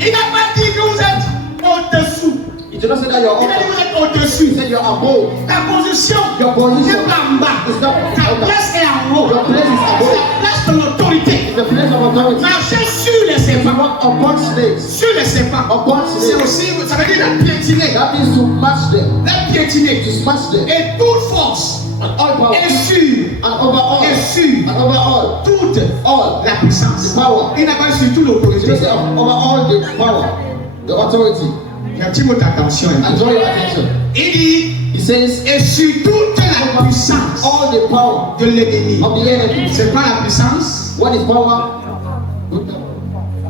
Il n'a pas dit que vous êtes au-dessous. It You don't say that you're Il a dit up. vous êtes au-dessus. You say you're above. Ta position Your position n'est pas en bas. is not Ta on place est en haut. Your place is C'est above. la place de l'autorité. It's the place of authority. Marcher sur les You serpents. walk upon snakes. Sur les serpents. Upon C'est snakes. aussi, ça veut dire la piétiner. That means to match them. La piétiner. To smash them. Et toute force And all power. est sur. And over all. Est sur. And over all. Toute All. la puissance. The power. Il n'a pas sur toute You l'autorité. don't say over all the power. The authority. J'attire votre attention. And draw your attention. Il dit, He says et sur toute la puissance all the power de l'ennemi. of the enemy. C'est pas la puissance, What is power?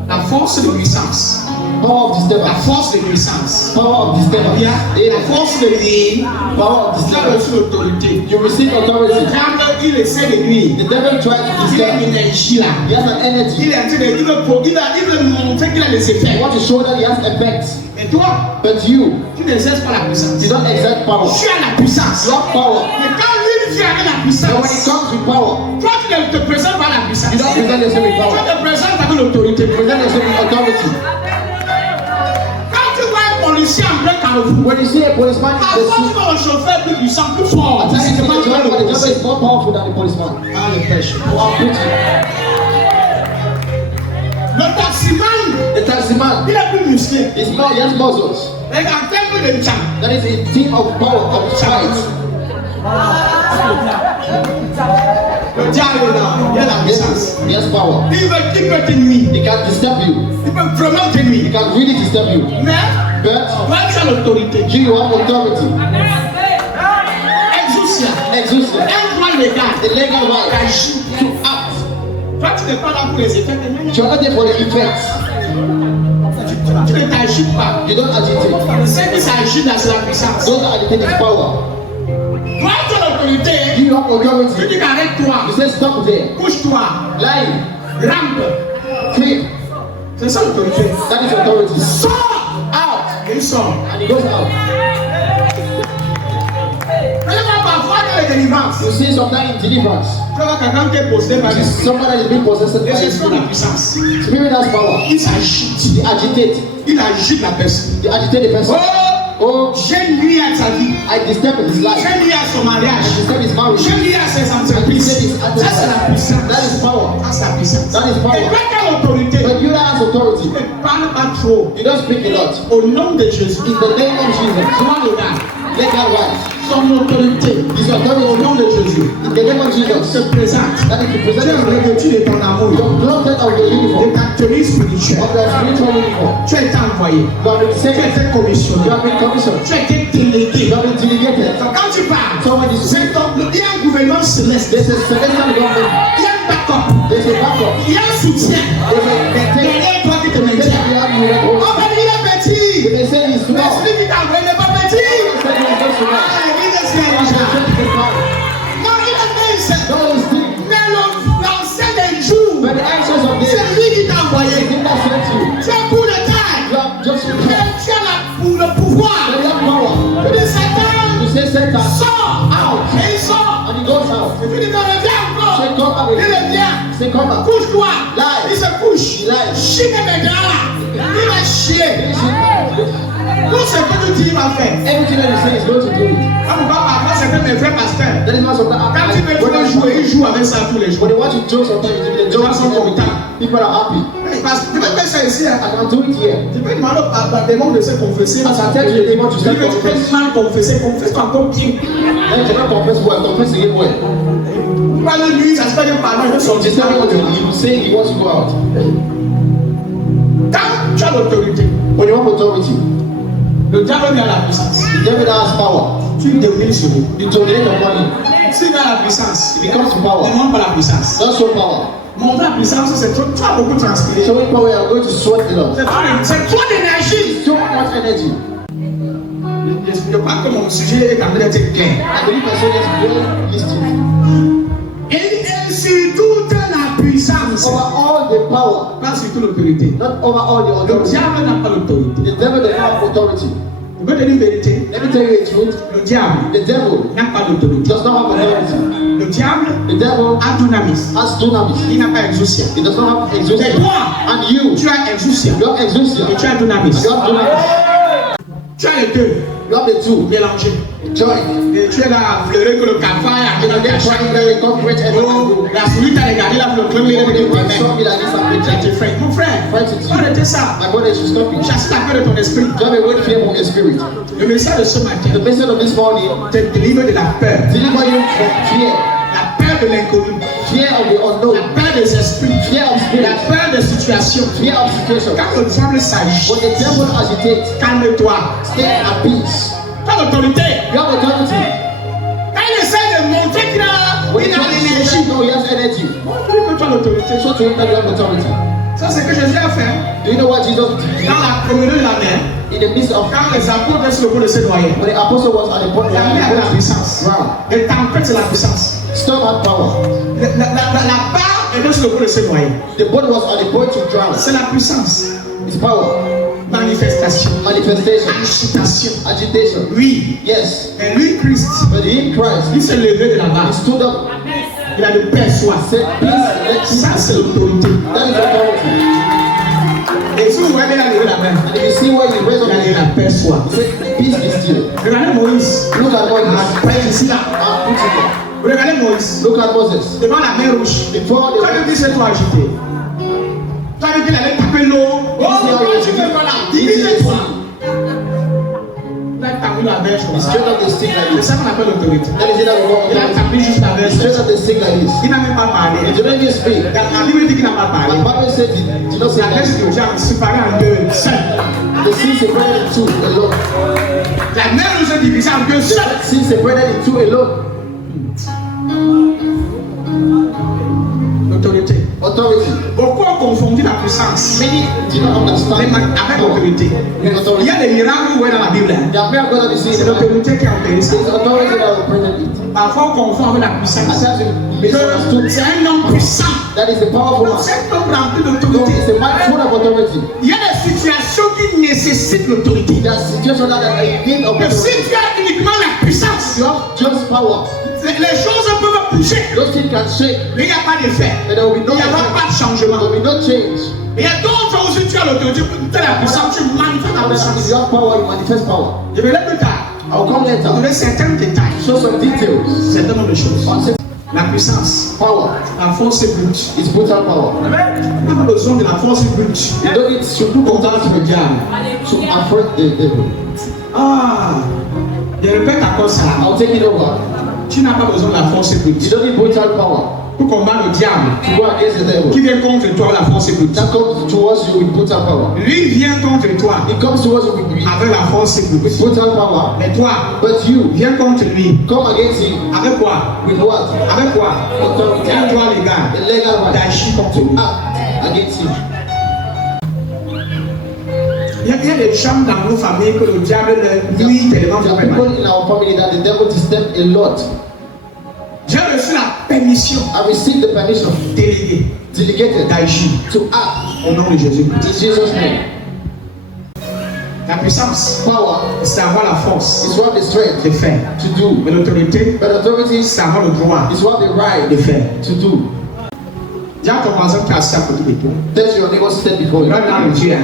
la force de puissance. Power of La disturbance. force de puissance. Power of disturbance. Il y a la Amen. force de nuire. Power of Tu as disturbance. reçu l'autorité. You receive Le authority. diable, il essaie de nuire. The devil tries to Il a disturb. une énergie là. He has an energy. Il est en train de, il veut montrer qu'il a des He effets. wants to show that he has effects. Mais toi, But you tu n'exerces pas la puissance. don't exert power. Tu as la puissance. You have power. Mais quand lui vient avec la But when it puissance, comes with power, toi tu ne te présentes pas la puissance. you don't present yourself with Tu power. te présentes avec l'autorité. You present yourself with authority. Quand tu vois un policier en plein carrefour, When you see a policeman in the parfois tu street, vois le chauffeur plus puissant, plus fort. at times C'est you pas can toi tell le that the devil policier. is more powerful than the policeman. Ah, le pêche. Or preaching. Le taximan, The taximan il est plus musclé. is more, he has muscles. Et en termes de champ, That is a team of power, of fight. le diable est là, il a la puissance. He has power. Il peut te nuire. He can disturb you. Il peut vraiment te He nuire. can really disturb you. Mais, But toi tu as l'autorité. you have authority. Exousia. Exousia. Un droit légal. The legal right D'agir. to act. Toi tu n'es pas là pour les effets. You are not there for the effects. Tu ne t'agis pas. You don't agitate. C'est qui s'agit dans la puissance. Don't agitate is power. Toi tu as l'autorité. You have Tu authority. dis arrête-toi. You say stop there. Couche-toi. Lying. Rampe. Clear. C'est ça l'autorité. That is authority. Sors. Out. Et il sort. And he goes out. Vraiment parfois dans les délivrances. You see sometimes in deliverance. Tu vois quelqu'un qui est possédé par You see l'esprit. someone that is being possessed by Et the c'est sur la spirit. puissance. Spirit has power. Il s'agite. He agitate. Il agite la personne. He agitate the person. Oh, Oh, j'ai nuit à sa vie. I disturb his life. J'ai nuit à son I mariage. disturb his marriage. J'ai nuit à ses I entreprises. disturb his Ça, c'est la attitude. puissance. That is power. Ça, c'est la puissance. That is Et power. toi qui as l'autorité, But you that has authority, ne parle pas trop. you don't speak a lot. Au nom de Jésus, In the name of Jesus, toi le gars, legal right. son autorité, His au authority. nom de Jésus, In the name of se Jesus, présente. that is to Tu present es yourself. revêtu de ton amour, You're blocked of the de uniform, ta tenue spirituelle. of the spiritual uniform. Tu as été envoyé. You have been Tu as sent. été You commissionné. have been commissioned. Tu as été You délégué. have been delegated. Donc quand tu parles, So when you c'est speak, il y a un gouvernement céleste. there's a celestial government. Il y a un backup. There's a backup. Il y a un soutien. There's a maintain. Derrière toi qui te There's maintient. a behind you that holds. On va dire il est petit. They say he's Mais small. celui qui t'a envoyé n'est pas petit. They say he's not small. Ah, l'église est That's déjà. the church is small. Non, il est mince. No, he's big. Mais l'ancien des jours, But the answers of c'est this, lui qui t'a envoyé. he did not send you. Tu as coup de taille. You have just Tu returned. as pour le pouvoir. But you have power. Tu dis Satan, You say Satan, sors. out. Et il sort. And he goes out. Et puis il dit, non, reviens encore. Say, come back Il again. revient. Say, come back. Couche-toi. Lie. Il se couche. He lies. Chie mes médias là. Il va chier. Tout ce que tu dis, il va faire. Everything that you say is going to do it. Quand on va parler, c'est que mes frères pasteurs. That is why sometimes Quand tu veux jouer, ils jouent avec ça tous les jours. when they want to joke, sometimes they joke every time. People are happy. Parce que tu peux faire ça ici. Hein. I can do it here. Tu peux demander au démon de se confesser. As I tell you, they want to Tu start peux confess. mal confesser, confesse-toi encore pire. Then you cannot confess well, confess again well. Pas le nuit, ça se fait de parler de son Just tell me what you will say, he wants to go out. Quand tu as l'autorité, When you have authority, le diable vient à la puissance. the devil that has power, Tu le domines sur lui. you dominate upon him. S'il vient à la puissance, It becomes ne power. demande pas la puissance. That's your power. Monter la puissance, c'est trop. Tu as beaucoup transpiré. Showing power, you are going to sweat a lot. C'est trop d'énergie. So much energy. Je crois que mon sujet est en train d'être clair. I believe my son is well listening. Et sur toute la puissance, Over all the power, pas sur toute l'autorité. not over all the Le authority. diable n'a pas l'autorité. The devil does not have authority. Je veux te dire une vérité. Let me tell you the truth. Le diable The devil n'a pas d'autorité. does not have authority. Le diable The devil a dunamis. has dunamis. Il n'a pas exousia. It does not have Et exousia. toi, And you, tu as exousia. you have exousia. Et tu as dunamis. You have dunamis. Tu as les deux. You have the two. Mélangés. Join. Et tu es là à pleurer que le cafard a And then trying to incorporate everything. la souris t'a regardé là pour le premier When de you toi-même. saw me like this, I'm Tu as été frère. Mon frère, Fight it. arrêtez ça. My brother should stop you. Chasse la peur de ton esprit. Drive away fear from your spirit. Le message de ce matin The message of this morning, te délivre de la peur. deliver you from fear. La peur de l'inconnu. Fear of the La unknown. peur des esprits. Fear of La spirit. peur des situations. Fear of situation. Quand le diable s'agit, When the devil agitates, calme-toi. stay at peace. Tu as l'autorité. You have authority. Quand il essaie de montrer qu'il a When you try to l'énergie, say no, he has energy. montre-lui que tu as l'autorité. So to him that you have authority. Ça, c'est ce que Jésus a fait Do you know what Jesus did? dans la communauté de la mer. In the midst of Quand les apôtres étaient sur le pont de se noyer, when the apostle was at the point la mer a la puissance. ground, Les tempêtes, c'est la puissance. storm had power. La barre était sur le pont de se noyer. The boat was at the point to drown. C'est la puissance. It's power. Manifestation. Manifestation. Agitation. Agitation. Oui. Yes. Et lui, Christ, But in Christ, il s'est levé de la he barre. stood up, Il a de paix soi. said, peace, let peace. Ça, c'est l'autorité. That is authority. Et si vous voyez, il a levé la main. And if you see where he raised Il a up, levé la paix soi. he said, peace be still. Regardez Moïse. Look at Moses. La paix ici, là. And put it there. Regardez Moïse. Look at Moses. Devant la mer rouge. Before Tu the as dit, c'est toi agité. Tu as dit qu'il allait taper l'eau. Oh, pourquoi tu fais pas là? Divise-toi. Il a tapé la verge comme he ça. straight up the stick like C'est this. ça qu'on appelle l'autorité. That is it that we walk Il a with. tapé juste la He verge. straight up the stick like this. Il n'a même pas parlé. He didn't even speak. La Bible dit qu'il n'a pas parlé. But the Bible said he did not say La verge that. de Jean séparée en deux. Seul. The sea separated in two alone. La mer nous est divisée en deux. Seul. The sea separated in two alone. L'autorité. Authority. Beaucoup ont confondu la puissance Many did not understand avec l'autorité. with Il authority. y a des miracles où est dans la Bible. The American God is C'est saying l'autorité qui a opéré ça. it's authority that operated it. Parfois on confond avec la At puissance. times it misunderstood. Que c'est un homme puissant. That is the powerful man. Cet homme rempli No, d'autorité. it's a man full of authority. Il y a des situations qui nécessitent l'autorité. There are situations that are in need of Mais si authority. tu as uniquement la puissance, You have just power. les choses peuvent bouger. Those things can shake. Mais il n'y a pas d'effet. And there will be Il no n'y aura effect. pas de There changement. will be no change. Il y a d'autres où si tu as l'autorité, tu as la puissance, tu manifestes la If puissance. you have power, you manifest power. Je vais là plus tard. I'll come Vous later. donner certains détails, Show some details. certains nombre de choses. On says La puissance, power la force brute. is brutal power. On n'a pas besoin de la force brute You don't need to do pour combattre le diable. to affront the devil. Ah, je répète encore ça. I'll take it over. Tu n'as pas besoin de la force You brute don't need brutal power pour combattre le diable to go against the devil. qui vient contre toi, la force brute. That comes towards you with brutal power. Lui vient contre toi It comes towards you with avec la force brute. brutal power. Mais toi, But you viens contre lui come against him avec quoi? with what? Avec quoi? Authority. Un droit légal The legal right. d'agir contre lui. Act against him. Il y a des chambres dans nos familles que le diable nuit tellement There fait are people mal. in our family that the devil disturb a lot. J'ai reçu la permission I received the permission, déléguée delegated, d'agir to act au nom de Jésus. in Jesus' name. La puissance, Power c'est avoir la force is what the strength de faire. to do. Mais l'autorité, But authority c'est avoir le droit is what the right de faire. to do. Dis à ton voisin qui est assis à côté de toi. Tell your neighbor stand before you. Regarde dans le Dieu.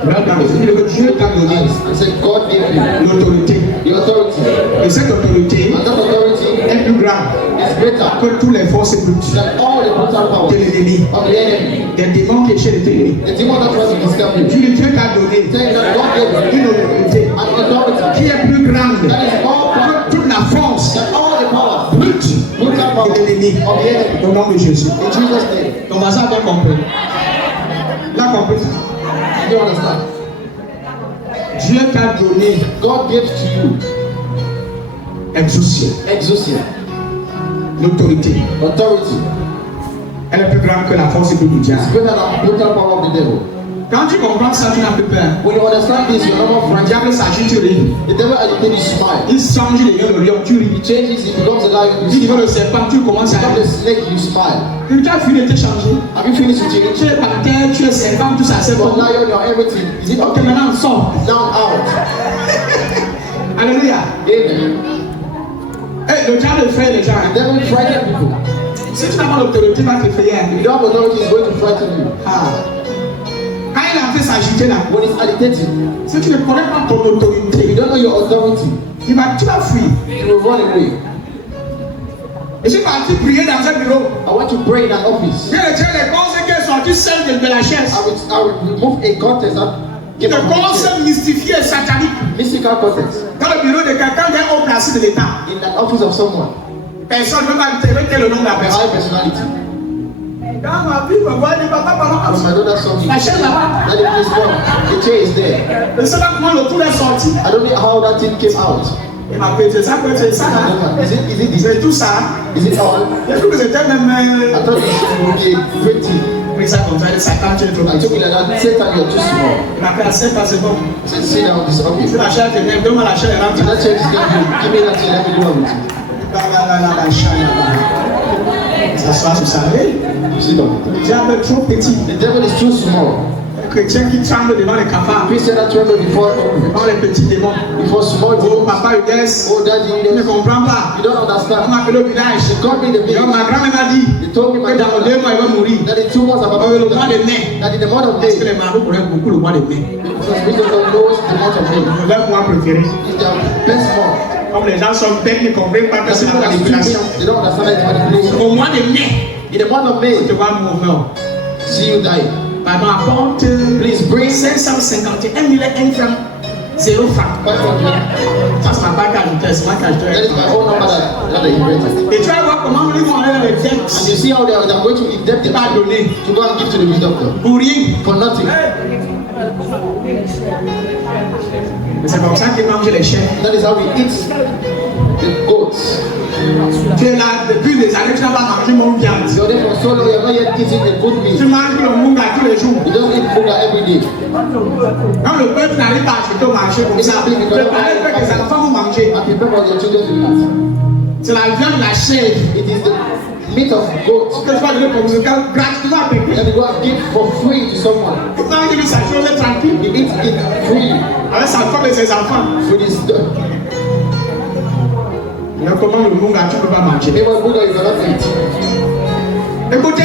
Regarde dans le Dieu. Le Dieu t'a donné And say, God gave you l'autorité. the authority. Et cette autorité And that authority est plus grande is greater que toutes les forces brutes than all the brutal de power l'ennemi. of the enemy. Des démons qui échappent de l'ennemi. The demon that tries to disturb you. Dieu t'a donné Tell him that God gave you une autorité an authority qui est plus grande that is all power, que toute la force that all the power, brute brutal power de l'ennemi. of the enemy. Au nom de Jésus. In Jesus' name. Ton voisin a bien compris. Il a compris. You don't understand? Dieu t'a donné God gave to you exousia, exousia, l'autorité. authority. Elle est plus grande que la force brute du It's diable. greater than brutal power of the devil. Quand tu comprends ça, tu n'as plus peur. When you understand this, you're no more Le frightened. diable s'agit, tu ris. The devil agitates you smile. Il change, il devient le lion, tu He ris. changes, he becomes a lion, Il you devient smile. le serpent, tu commences He à becomes rire. a snake, you smile. Tu as fini de te changer. Have you finished with it? Tu es panthère, tu es serpent, tout ça, c'est You're bon. lion, you're everything. Is it Ok, okay? maintenant, sors. Down, out. Alléluia. Amen. Eh, le diable fait les gens. The devil frightens people. Si tu n'as pas l'autorité, il va te faire. If you don't have authority, he's going to frighten you. Ah. Quand il est en train de s'agiter là, when it's agitating, si tu ne connais pas ton if autorité, you don't know your authority, tu vas fuir. you will run away. Je suis parti prier dans un bureau. I want to pray in an office. Je retiens les conseils qui sont sortis celles de la chaise. I will remove a context and give Le a conseil mystifié et satanique. mystical context Dans le bureau de quelqu'un d'un haut placé de l'État. in an office of someone. Personne ne va me quel est le nom de la personne. High personality. Quand ma fille me voit, elle dit papa, papa, When my daughter saw me, la chaise là-bas. that is this one. The chair is there. Je ne sais pas comment le tour est sorti. I don't know how that thing came out. Il m'a dit, c'est ça, c'est ça. Là. Is it this? C'est tout ça. Is it all? Je trouve que c'était même. I thought it would be a great thing. Oui, ça comme ça, ça quand tu es trop I petit. took it like that. Satan, you're too small. Il m'a fait assez c'est bon. I said, sit down, this office. Si la chaise est bien, donne-moi la chaise là. If that chair is there, give me that chair, let me do one with it. La chaise là-bas. Ça soit sur ça. Sit down. Le diable est trop petit. The devil is too small. Un chrétien qui tremble devant les cafards, Christian that tremble before devant les petits démons. before small Oh, demons. papa, Udès, Oh, daddy, tu ne you comprends pas. don't On understand. m'a appelé au village. They called me in the Et village. ma grand-mère m'a dit They told me que dans my 2 mois, il va mourir. that in 2 months I'm about Le to mois de die. mai. That in the month of Parce que May, les marabouts connaissent beaucoup le mois de mai. because we don't know the month of May. Leur mois préféré. It's their best month. Comme les gens sont bêtes, ils ne comprennent pas que That's c'est la people that are manipulation. stupid, they don't understand that it's manipulation. Au mois de mai, In the month of May, tu vas mourir. see you die. Pardon, apporte Please bring 551 000 francs, 0 francs. 500. Ça, c'est ma banque à vitesse, moi quand je That is my own number that I invented. Et tu vas voir comment ils vont aller dans les And dettes. you see how they're going to indebt Tu vas donner to go and give to the witch doctor pour rien. for nothing. Mais c'est comme ça qu'ils mangent les chaînes. That is how we eat the goats. Tu es là depuis des années, tu n'as pas mangé mon viande. You're there for so long, you're not yet eating the good Tu meat. manges le munga tous les jours. You don't eat food every day. Quand le peuple n'arrive pas à acheter au marché comme ça, le palais fait que les enfants vont manger. And prepare for your children to eat. C'est la viande de la chair. It is the meat of goat Que tu vas donner comme ça gratuitement à quelqu'un. that you go and give for free to someone. Tu vas donner sa chose tranquille. You eat it free Avec sa femme et ses enfants. with his Mais comment le munga tu ne peux pas manger? neighbor food that you cannot eat. Écoutez,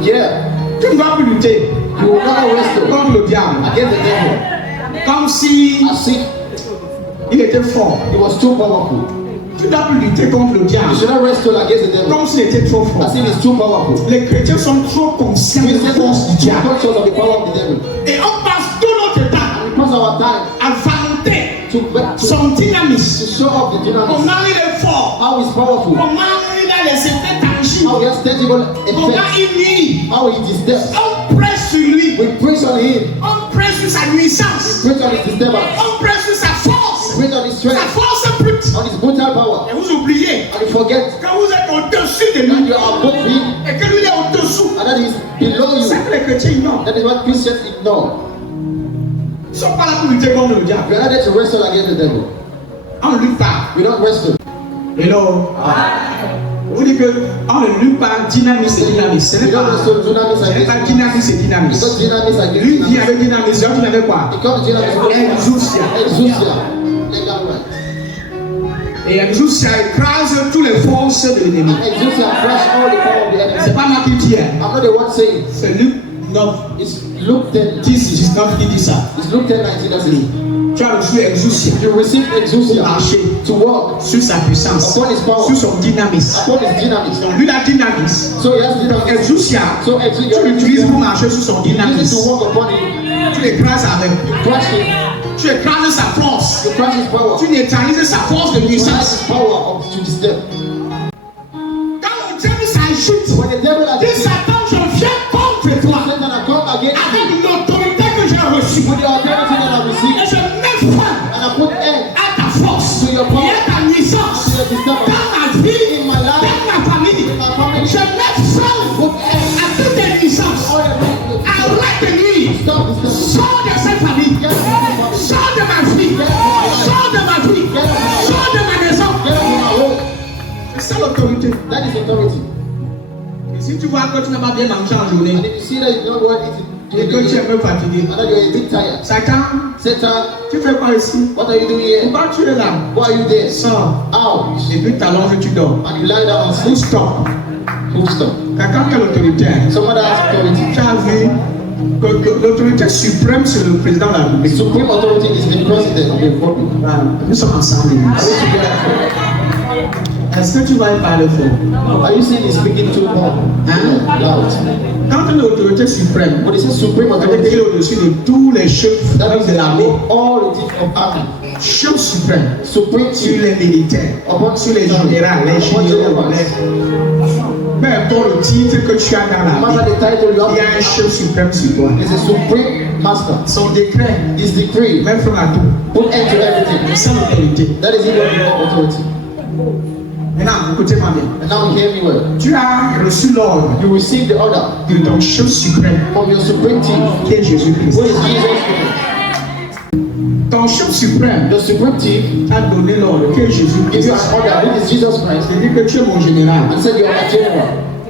Yeah, tu ne vas plus lutter you will not wrestle contre le diable. against the devil Comme si as if il était fort. he was too powerful. Tu ne dois plus lutter contre le You diable. should not wrestle against the devil Comme s'il était trop fort. as if he's too powerful. Les chrétiens sont trop conscients de la force du Christians diable. are conscious of the power of the devil. Et on passe tout notre temps We pass our time à vanter to son dynamisme. show off the dynamics, Comment il est fort. how he's powerful, Comment il a les effets tangibles. how he has tangible Comment effects, il nuit. how he disturbs. On presse sur lui. We praise on him, On presse sur sa nuisance. praise on his disturbance, On presse sur sa force. praise on his Sa strength, force brute. on his brutal power. Et vous oubliez And you forget que vous êtes au-dessus de that lui. you are above him Et que lui est au-dessous. and that he is below C'est you. ça que les chrétiens ignorent. That is what Christians ignore. Ils ne sont pas là pour lutter contre le diable. We are not there to wrestle against the devil. On ne lutte pas. We don't wrestle. Hello. Vous dites qu'on ne lutte pas dynamisme et dynamisme. Ce We n'est don't pas, wrestle dynamis ce n'est pas against dynamisme et It's dynamisme. not dynamis against Lui vient dynamis. avec dynamisme, l'autre vient avec quoi? It comes dynamis. Exousia. Exousia. Legal right. Et Exousia écrase toutes les forces de l'ennemi. And Exousia crush all the power of the C'est enemy. pas moi qui dis. I'm not the one saying. C'est Luc 9, It's Luke 10. 10, 19 qui dit ça. It's Luke 10, 19 that says, Tu as reçu Exousia you receive exousia marcher to walk sur sa puissance, upon his power, sur son dynamisme. upon his dynamis. Donc lui, la dynamisme. So he has dynamis. Exousia, So tu exousia, l'utilises pour marcher sur son you use it to dynamisme. walk upon him. Tu l'écrases avec. You crush him. Tu écrases sa force. You crush his power. Tu neutralises sa force de You crush nuisance. his power to disturb. Quand le diable s'ajoute, When the devil has dit Satan, je viens contre toi Satan has come against you avec l'autorité que j'ai reçue. with the authority that I Et received, je mets fin and I put end à ta force to your et power, à ta nuisance to your disturbance. dans ma vie, In my life, dans ma famille. in my family, Je mets fin put end à toutes tes nuisances. all the Arrête de nuire. stop disturbance. Sors de cette famille. Sors de ma vie. Sors de ma vie. Sors de ma maison. Get up in my home. C'est ça l'autorité. That is authority. Et si tu vois que tu n'as pas bien mangé en And journée if you see that you don't want it et que tu es un peu fatigué, and that you're a bit tired, Satan, Satan, tu fais quoi ici? what are you doing here? Pourquoi tu es là? Why are you there? Sors. Out. Et puis t'allonges et tu dors. And you lie down and Full sleep. stop. Full stop. Quelqu'un qui a l'autorité. Someone that has authority. Tu as vu L'autorité suprême, c'est le président de la The République. supreme authority is the president of the republic. Nous sommes ensemble. Are we together? Est-ce que tu vas y parler fort? Are you saying he's speaking too loud? Loud. Quand on est l'autorité suprême, But it says supreme c'est-à-dire qu'il authority. est au-dessus de tous les chefs That means de l'armée. all the chief of army. Chef suprême Supreme sur chief. les militaires, sur les généraux, les généraux, peu importe le titre que tu as dans No matter l'armée, the title you il y a have, un chef suprême sur toi. is a supreme master. Son décret, His decree. même from à tout, Put end to everything. c'est ça l'autorité. That is even the authority. Maintenant, écoutez-moi bien. And now hear me well. Tu as reçu l'ordre You receive the order de ton chef suprême, from your supreme chief, qui est Jésus-Christ. who is Jesus Christ. Ton chef suprême The supreme chief t'a donné l'ordre, qui est gives Jésus-Christ. you an order, who is Jesus Christ, C'est-à-dire que tu es mon général. and said you are a general.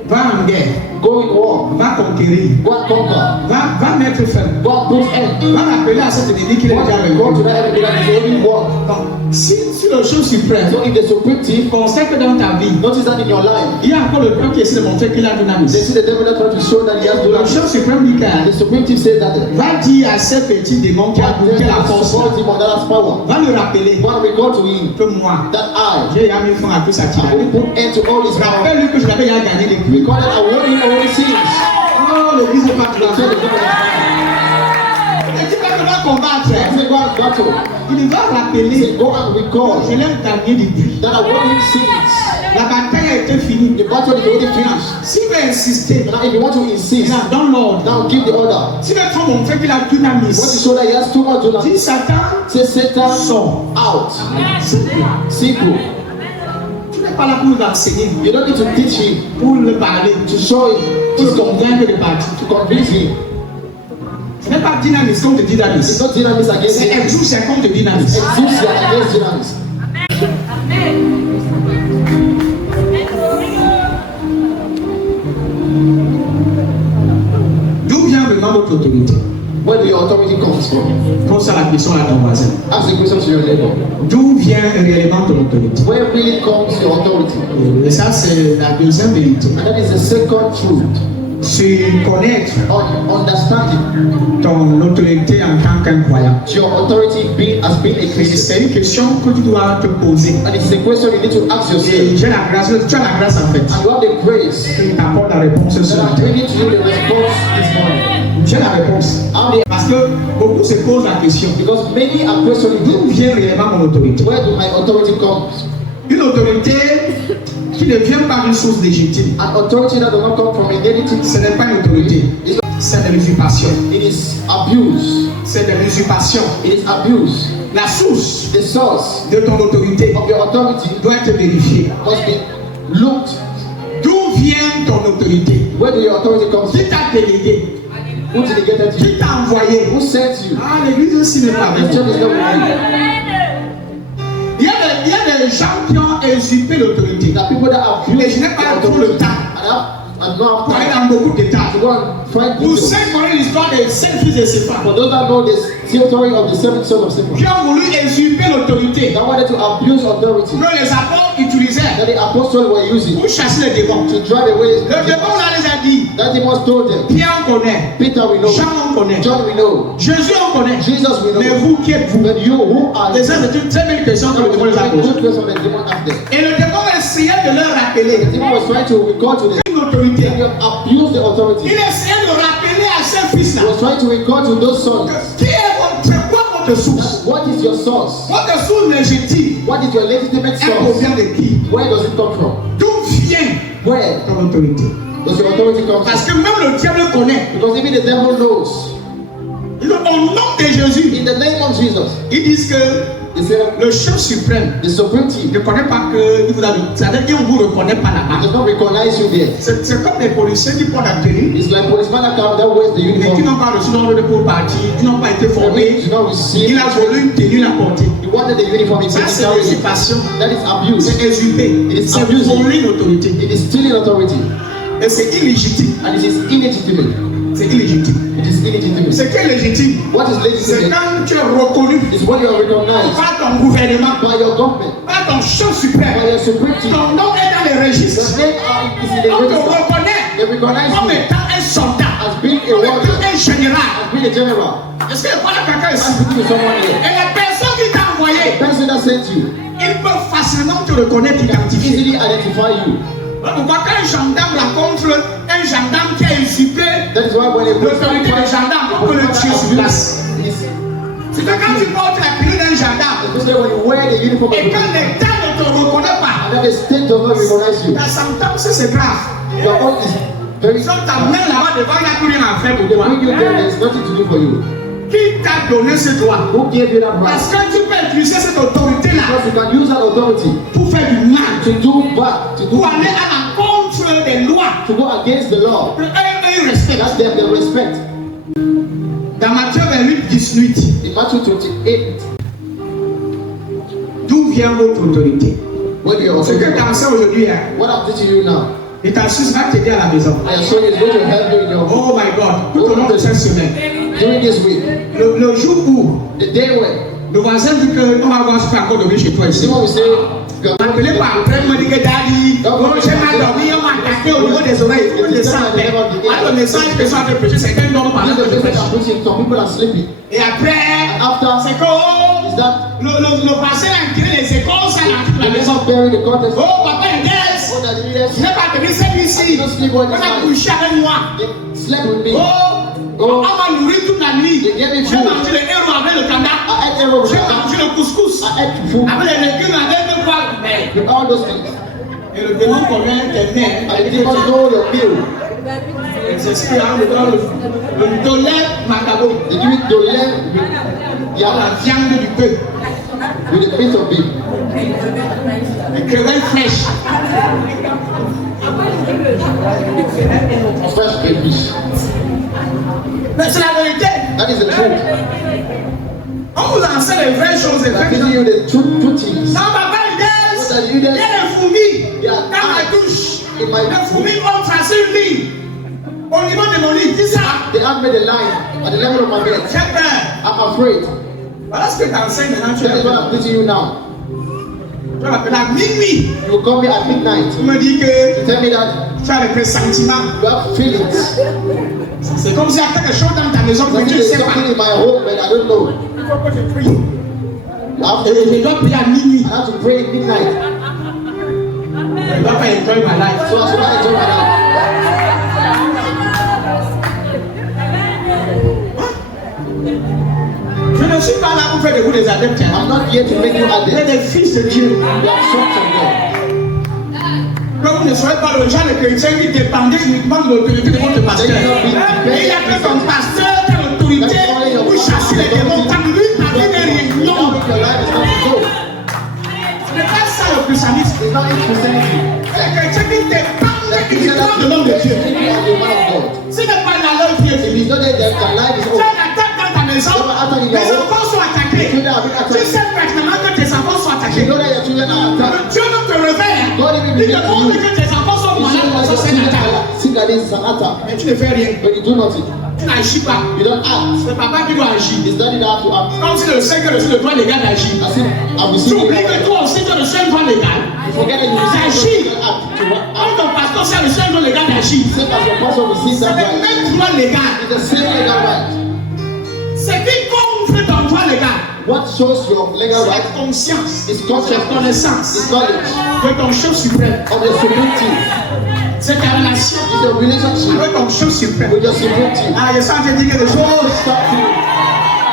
Va en guerre, Go in war, va conquérir, go and conquer, va mettre fin, go and put end. va rappeler à cet ennemi qu'il est Go déjà avec and go to toi. that enemy that is already won. Donc, si le chef suprême So if the supreme chief, constate que dans ta vie, notice that in your life, il y a encore le plan qui essaie de montrer qu'il a they dynamisme. see the devil that trying to show that he has Le dunamis. chef suprême dit The que supreme chief says that va dire à ces petits démons qui a bloqué la force, support him on that has power. va lui rappeler Go and recall to him que moi, that I j'ai jamais fait un peu sa will tirade. put end to all his power. Rappelle-lui que je l'avais déjà gagné les coups. Recall that I won him all his sins. Oh, l'église n'est pas So the claire. devil is Et tu vas combattre. He said, go and battle. Il va He rappeler, said, go and recall je l'ai gagné depuis. that I won him sins. La bataille a été finie. The battle is already finished. S'il veut insister, Now, if you want to insist, dans l'ordre, now give the order. s'il veut trop montrer qu'il a Want to dynamisme, show that he has too much dunamis. dis Satan, Say, Satan, sort. out. Simple. Simple. Tu n'es pas là pour nous enseigner, You don't need to teach him, pour le parler, to show him, pour convaincre de partir. to convince him. Ce n'est pas dynamisme comme te dit It's dynamisme. not dynamis against C'est him. exousia comme te dit dynamisme. Exousia against dynamis. D'où vient vraiment votre autorité? Where do your authority comes from? Pose la question à ton voisin. Ask the question to your neighbor. D'où vient réellement ton autorité? Where really comes your authority? Et ça, c'est la deuxième vérité. And that is the second truth. C'est connaître Understanding ton autorité en tant qu'incroyant. your authority as being a Et Christian. c'est une question que tu dois te poser. And it's a question you need to ask Et yourself. j'ai la grâce, tu as la grâce en fait. And you have the grace qui t'apporte la réponse ce that I'm matin. bringing to you the response this morning. J'ai la réponse. Parce que beaucoup se posent la question. Because many are questioning D'où vient réellement mon autorité? where do my authority come? Une autorité qui ne vient pas d'une source légitime. An authority that does not come from a negative, Ce n'est pas une autorité. C'est de l'usurpation. it is abuse. C'est de l'usurpation. It is abuse. La source The source de ton autorité of your authority doit être vérifiée. must be looked. D'où vient ton autorité? Where do your authority come from? Qui t'a délégué? Who delegated you? Qui t'a envoyé? Who sent you? Ah, l'église aussi n'est pas The avec church toi. is not with Il y a des gens qui ont usurpé l'autorité. you. There are people that have Mais used je n'ai pas the trop le authority temps and not pour aller have time dans beaucoup d'états. to go and find Vous people. savez connaître l'histoire des 5 fils de Séphan For those that know this theory of the seven sons of Stephen, qui ont voulu usurper l'autorité that wanted to abuse authority que les apôtres utilisaient that the apostles were using pour chasser les démons. to drive away. Le démon là les a dit, That demons told them, Pierre on connaît, Peter we know, Jean on connaît, John we know, Jésus on connaît, Jesus we mais know, vous qui êtes-vous? but you, who are Et you? ça c'est une très belle question que le démon les a posée. Good question that the demon asked them. Et le démon essayait de leur The rappeler demon was trying to recall to them, une autorité. you abuse the Il authority. essayait de rappeler à ces fils He là was trying to recall to those sons, qui est c'est quoi votre source? what is your source? Votre source légitime, What is your legitimate elle source? provient de qui? Where does it come from? D'où vient Where ton autorité? does your authority come Parce from? que même le diable connaît. Because even the devil knows. Au nom de Jésus, In the name of Jesus, ils disent que he said, le chef suprême the supreme chief ne connaît pas que il vous a dit. C'est-à-dire qu'il ne vous reconnaît pas là-bas. does not recognize you there. C'est comme les policiers qui portent la tenue, It's like policeman that come that wears the mais qui uniform. n'ont pas reçu l'ordre de pour partir, ils n'ont pas été For me, formés. do not receive. Il a voulu une tenue, il a porté. He wanted the uniform. He Ça, said, c'est carry it. l'usurpation. That is abuse. C'est usurper. It is C'est abusing. voler une autorité. It is stealing authority. Et c'est illégitime. And it is illegitimate. C'est illégitime. It is illegitimate. C'est quel légitime? What is C'est legitimate? quand tu es reconnu It's when you are recognized par ton gouvernement, by your government, par ton chef by suprême. your supreme chief. Ton nom est dans les The registres. name is in the On te register. reconnaît They recognize comme you étant un soldat. as being a Comme warrior, un général. being a general. Est-ce qu'il n'y a pas de quelqu'un I'm ici? speaking to someone Et here. la personne qui t'a The envoyé, person that sent you il peut facilement te reconnaître, t'identifier. easily identify you. Voilà pourquoi quand un gendarme rencontre un gendarme qui a usurpé That is why when a l'autorité des gendarmes, on peut le tuer sur place. is, C'est que quand tu portes la pilule d'un gendarme, especially when you wear the uniform of et the quand police, l'État ne te reconnaît pas, and then the state does not recognize you, la sentence c'est grave. your own is very Ils ont ta main là-bas devant, il n'y a plus rien à faire pour They toi. bring you there, there's nothing to do for you. Qui t'a donné ce droit? Who gave you that Parce right? que tu peux utiliser cette autorité-là Because you can use that authority pour faire du mal, to do bad, to do pour aller à l'encontre des lois. to go against the law. Un respect. That's the respect. Dans Matthieu 28, 18, In Matthew 28, d'où vient votre autorité? when you Ce que tu enseignes aujourd'hui, hein, what I'm teaching you now, et ta suisse va t'aider à la maison. I am showing you is going to help you in your Oh my God, tout au long de cette semaine. during this week. Le jour où The day when le voisin dit que on va voir si tu peux encore dormir chez toi ici. someone will say, you are Appelé par après, me dit que daddy, oh, j'ai mal dormi, on m'a attaqué au niveau des oreilles. Il faut le descendre. Alors le message que ça fait prêcher, c'est qu'un homme par this is the exemple. message I'm preaching. Some people are sleeping. Et après, After c'est que oh, is that le passé a entré les écoles, ça a entré the la maison. message bury the context. Oh, papa, il laisse. Oh, that he left. Je n'ai pas tenu celui-ci. On a couché avec moi. They slept with me. Oh, on m'a nourri toute la nuit. They gave me J'ai food. mangé le héros avec le kanda. I ate every J'ai mangé le couscous. I ate food. Avec les légumes, avec le poivre. With all those things. Et le démon connaît tes mères. And the demons know your meal. Les esprits, le dollar macabo. They do it to learn with Dans la viande du bœuf. with the meat of beef. Les crevettes fraîches. Fresh fish. Mais c'est la vérité. That is the truth. On vous enseigne les vraies choses, les I'm vraies teaching choses. you the true things. Dans ma belle What d'elle, are you il y a there? des fourmis Yeah. dans ma douche. In my Les fourmis ont tracé une ligne au niveau de mon lit. Dis ça. They have made a line at the level of my bed. J'ai peur. I'm afraid. Voilà ce que tu enseignes maintenant. Tu That is what I'm teaching you now. m'appelles à minuit. You will call me at midnight. Tu me dis que You tell me that tu as des pressentiments. you have feelings. C'est comme s'il y a quelque chose dans ta maison que That tu ne there's sais pas. something in my home that I don't know. Il faut que je prie. You have Et to, je dois prier à minuit. I have to pray at midnight. Je ne dois pas enjoy my life. So I should not enjoy my life. Je ne suis pas là pour faire de vous des adeptes. Hein. I'm not here to make you Vous êtes addict. des fils de Dieu. You are sons of God. Que vous ne soyez pas le genre de chrétien qui dépendait uniquement de l'autorité de votre pasteur. Et il y a que ton pasteur qui a l'autorité pour chasser les démons. Quand lui parle de réunion, Without your life is not to go. ce n'est pas ça le christianisme. It's not in Christianity. C'est un chrétien qui dépend That et qui Christian dépend de l'homme de Dieu. you are the man of God. Ce n'est pas la leur qui est If fini. it's not there, then your life is Tu over. as une attaque dans ta maison, les enfants sont attaqués. Children have been Tu attacked. sais pertinemment que tes enfants sont You attaqués. know that your children are attacked. Dieu ne te réveille. God even Il te reveals to montre you. que tes enfants sont You malades show parce that que your c'est une children attaque. are sick that is an attack. Mais tu ne fais rien. But you do nothing. Tu n'agis pas. You don't act. C'est papa qui doit agir. It's daddy that have to act. Comme si le sait que le droit légal d'agir. As if I'm Tu receiving oublies que it. toi aussi tu as le seul droit légal. You forget that you receive the act. To Quand ton pasteur c'est le seul droit légal d'agir. same as your pastor receives C'est that le right. même droit légal. It's the same legal right. Ce qui confie ton droit légal, What shows your legal c'est right la conscience, is la consciousness, connaissance is knowledge de ton chef suprême. of the supreme team. C'est ta relation It's your relationship avec ton chef suprême. with your supreme team. Ah, je sens te dire quelque chose. Stop feeling.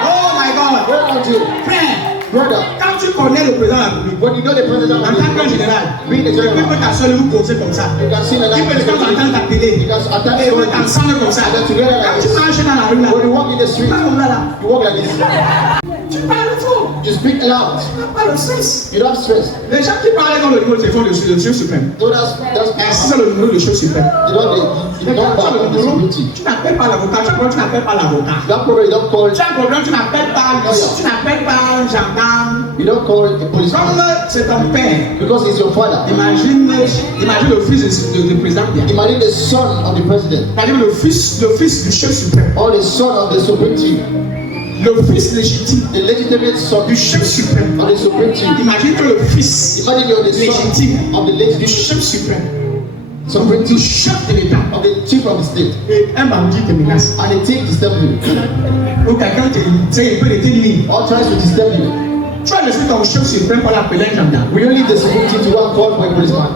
Oh my God. Hold on to it. Frère, Brother, quand tu connais le président de la République, when you know the president en of tant que the général, being the il peut general, t'asseoir vous causer comme ça. you can see that Il peut de temps en temps t'appeler. you can attack Et vous êtes somebody. ensemble comme ça. And then together Quand like tu this. marches dans la rue là, When you walk in the street, pas comme là là. you walk like this. Tu parles trop. You speak loud. Tu n'as pas le stress. You don't have stress. Les gens qui parlent dans le numéro de téléphone de Dieu suprême. So that's C'est le numéro de Dieu suprême. you know the Mais quand tu as number le of the numéro, supreme team. tu n'appelles pas l'avocat. Tu as un problème, tu n'appelles pas l'avocat. You don't call, you don't call, Tu as un problème, tu n'appelles pas tu n'appelles pas un gendarme. you don't call a policeman Comme c'est ton père. because he's your father. Imagine le fils du président. Imagine the son of the president Imagine le fils du chef suprême. or the son of the supreme team, Le fils légitime the legitimate son du chef suprême. of the supreme team. Imagine que le fils Imagine you're the son légitime of the du legitimate chef suprême sovereignty chef de l'État. of the chief of the state. Et un bandit te menace. And they take disturb you. Ou quelqu'un te dit, il peut te tenir. Or tries to disturb you. Tu as laissé ton chef suprême pour l'appeler un gendarme. Will you leave the sovereignty to one called for a policeman?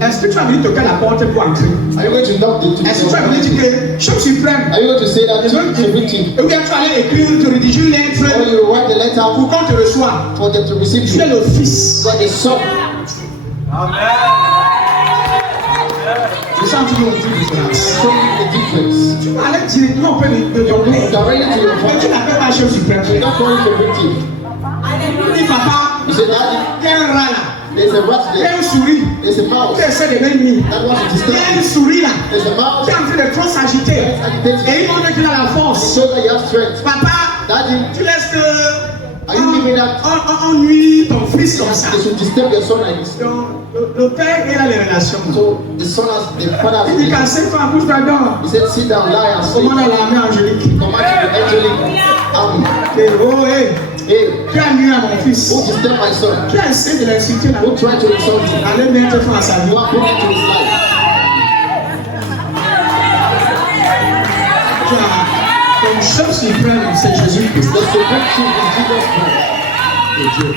Est-ce que tu as venu toquer la porte pour entrer? Are you going to knock the Est-ce que tu as venu dire que chef suprême? Are you going to say that sovereignty? Ou bien tu allais écrire, te rédiger une lettre Or you write the letter pour qu'on te reçoive? for them to receive Tu you? es le fils. You are the son. Je sens que tu veux dire différence. Show me the difference. Tu vas aller directement auprès de ton père. Directly to your Mais tu father. n'appelles pas chef suprême. You don't call him sovereignty. Tu dis papa, You say, Daddy, il y a un rat là. there's a rat Il y a there. une souris. There's a mouse Tu essaies de mettre nuit. that wants to Il y disturb a une you. souris là. There's a mouse Tu es en train de trop s'agiter. Et il montre qu'il a la that force. shows that you have strength. Papa, Daddy, tu laisses que are you giving that? on nuit ton fils comme ça. They should disturb your son like this. Donc, le père, il a les relations. So the son has, the father Il dit has, cassez-toi, bouge-toi donc. he said, sit down, lie and sleep. Commande à l'armée angélique. Command the angelic army. Et oh, hey, Hey, tu as nuit à mon fils. who disturb my son? Tu as essayé de l'insulter là. Who tried to insult you? Allez mettre fin à sa vie. You are put into his life. Tu as ton chef suprême, c'est Jésus-Christ. The supreme chief is Jesus Christ. de Dieu.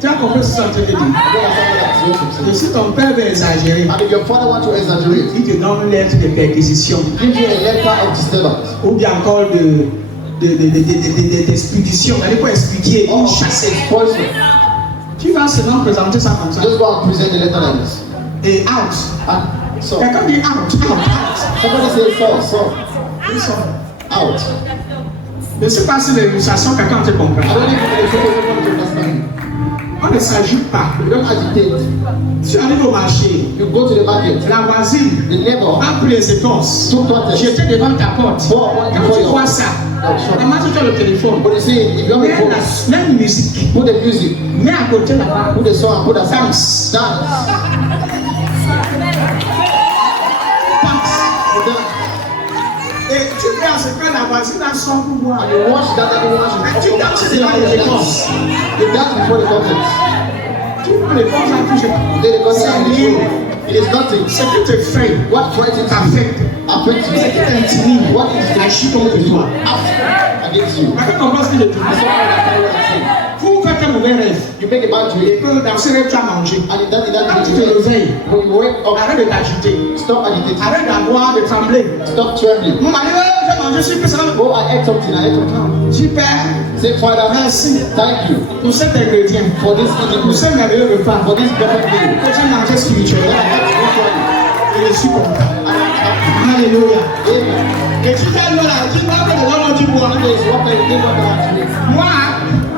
Tu as compris ce que ça te dit? You understand what I'm supposed to Et say? si ton père veut exagérer, And if your father wants to exaggerate, il te donne une lettre de perquisition give you a letter of disturbance. ou bien encore d'expédition. Il faut expliquer, Or chasser. poison. Tu vas seulement présenter ça comme ça. Just go and present the letter like this. Et out. And so, Quelqu'un dit out. somebody say so. Ils sont. Out. Je ne sais pas si l'illustration, quelqu'un te comprend. I don't even know if people want to understand. On ne s'agite pas. You don't agitate. Tu arrives au marché, You go to the market. la voisine The neighbor a pris les écorces. took one J'étais devant ta porte. Quand tu vois ça, comment tu as le téléphone? But you see, if you have a Mets phone, la musique. put the music, Mets à côté là-bas. put the song, put the sound. Dance. Dance. You dance. Et tu fais à ce que la voisine a son pouvoir. And you watch that everyone Et tu danses should devant les écorces. You dance before the government. Tu prends les forces à toucher. Then the government C'est is lié. It is nothing. Ce qui te fait What frightens you affecte. affects Ce qui you. t'intimide. What is Agit contre toi. act against you? Est-ce que tu comprends ce que je te dis? That's what I'm saying. Vous faites un mauvais rêve. You make a bad Et dream, que dans ce rêve, tu as mangé. and in that Quand tu dream, te réveilles, when you wake up, arrête de t'agiter. stop agitating, Arrête d'avoir, de trembler. stop trembling. Mon mari, j'ai mangé, je suis que ça va. Oh, I ate something, I ate something. Dis Père, Say, Father, merci thank you pour cet ingrédient, for this pour evening, ce merveilleux repas, for this perfect meal. que j'ai mangé That spirituellement. I had spiritually, Et je suis content. and I'm happy. Alléluia. Amen. Et tu t'es là, dis-moi que les gens du bois. That is what I think what I drink. Moi,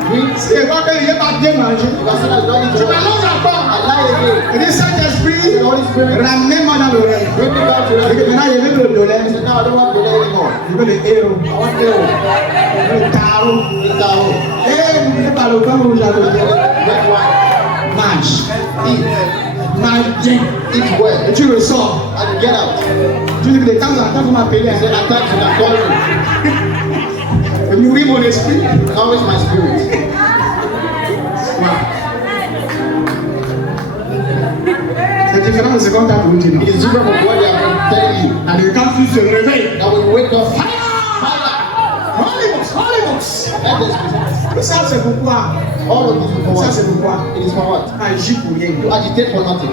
We, c'est pas que je n'ai pas bien mangé. if I said I don't eat Tu it, m'annonces encore. I lie again. Et le Saint-Esprit, The Holy Spirit, ramène-moi dans l'oreille. bring me back to Et que that. maintenant, je veux le I dollar. said, no, I don't want to do anymore. Je veux le héros. I want to Je veux le tarot. drink that home. Et n'oubliez pas le pain rouge à côté. Red wine. Mange. Eat. Mange bien. Eat Et well. tu le sors. And you get out. Tu dis que de temps en temps, vous m'appelez. He said, at times you can call me. Et nourrir mon esprit. Nourish my spirit. C'est différent de ce qu'on t'a dit. It is different from what they have been telling you. Alors, quand tu te réveilles, That when you wake up, fire! Holy Ghost. Let the spirit. Tout ça, c'est pourquoi. All of this is for Ça, c'est what? pourquoi. It is for what? Agis pour rien. To agitate for nothing.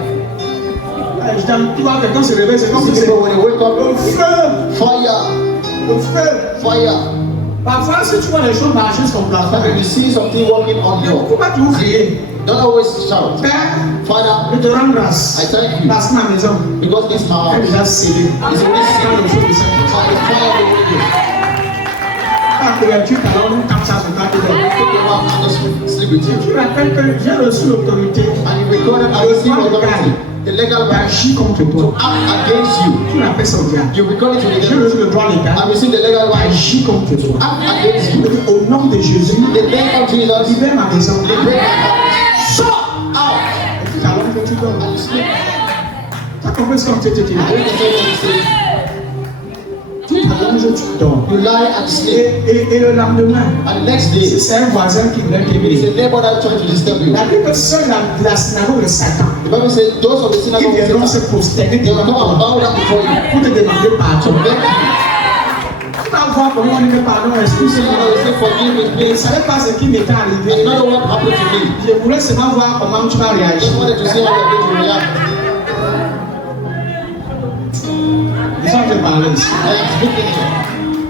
Tu vois, quelqu'un se réveille, c'est comme si See c'est people when they wake le up, feu. fire, Le feu. fire. Parfois, si tu vois les choses marcher sur ton But plafond, when you see something walking on you, pourquoi tu ouvres crier? don't always shout. Père, Father, je te rends grâce. I thank you Parce que ma maison because this est house is déjà scellée. already Dans le sealed feu du Saint-Esprit. by the fire of the Holy Ghost. Ta couverture, alors on tape ça sur ta You couverture. take your wife and just sleep with you. Tu rappelles que j'ai reçu l'autorité And you recorded and received authority, the legal right d'agir contre to toi. act against you. Tu rappelles ça au diable. You record it to the J'ai devil reçu le droit légal and receive the legal right d'agir contre toi. act against you. Au nom de Jésus, The name of Jesus, libère ma maison. they break my heart. Sors! Out Et puis alors que tu dors. and you sleep. Tu as compris ce qu'on t'a dit? I read the same thing you say. Tu t'allonges jour tu dors. You lie and sleep. Et le lendemain, And the next day, c'est un voisin qui voulait it's t'aimer. a neighbor that tried to disturb you. La Bible seule la synagogue de Satan. The Bible says those of the Qui synagogue of viendront se Satan, prosterner they will come devant and toi bow down before you. pour te demander pardon. Tu vas voir comment on dit pardon, You excuse-moi. say, forgive me, Je ne please. savais pas ce qui m'était I arrivé. don't know what happened to me. Je voulais seulement voir comment tu vas I réagir. just wanted to see how you're going to react. Les gens te parlent ici. I am speaking here.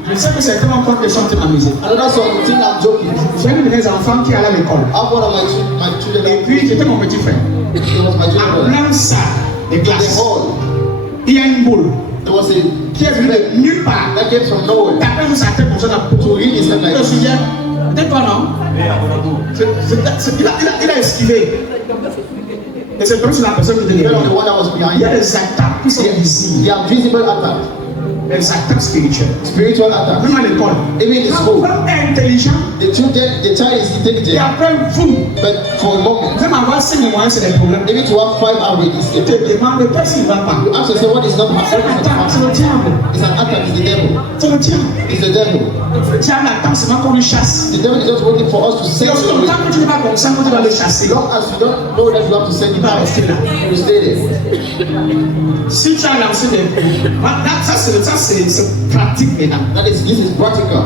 Je sais que certains ont encore des gens qui m'amuser. Another song, you think I'm joking. J'ai un de mes enfants qui allait à l'école. I'm one of my children. Et puis, j'étais mon petit frère. It was my En children. plein salle de The classe, hall, il y a une boule there was a qui est venue de nulle part. that came from nowhere. T'as pas vu sa tête comme ça dans le To read his head like Tu te this. souviens? Peut-être pas, non? Il a esquivé. Et c'est comme si la personne qui était You know, the derrière. one that was Il behind y a you. des attaques qui sont visibles. They are visible attack, Des attaques spirituelles. spiritual attack. Même à l'école. Even in Quand school, on est intelligent, the child is et intelligent, après vous, but for a moment, même avoir 5 mois, c'est des problèmes. maybe to have 5 hours is Tu a te problem. demandes pas s'il va pas. You ask yourself what is not C'est l'attaque, c'est happening. le diable. It's an attack, it's the devil. C'est le diable. It's the devil. Le diable attend seulement qu'on le chasse. The devil is just waiting for us to Et send aussi him longtemps away. que tu n'es pas conscient que tu vas le chasser. As long as you don't know that you have to send him Il va out, rester là. you stay there. Si tu as lancé des... Ça, c'est pratique maintenant. This is practical.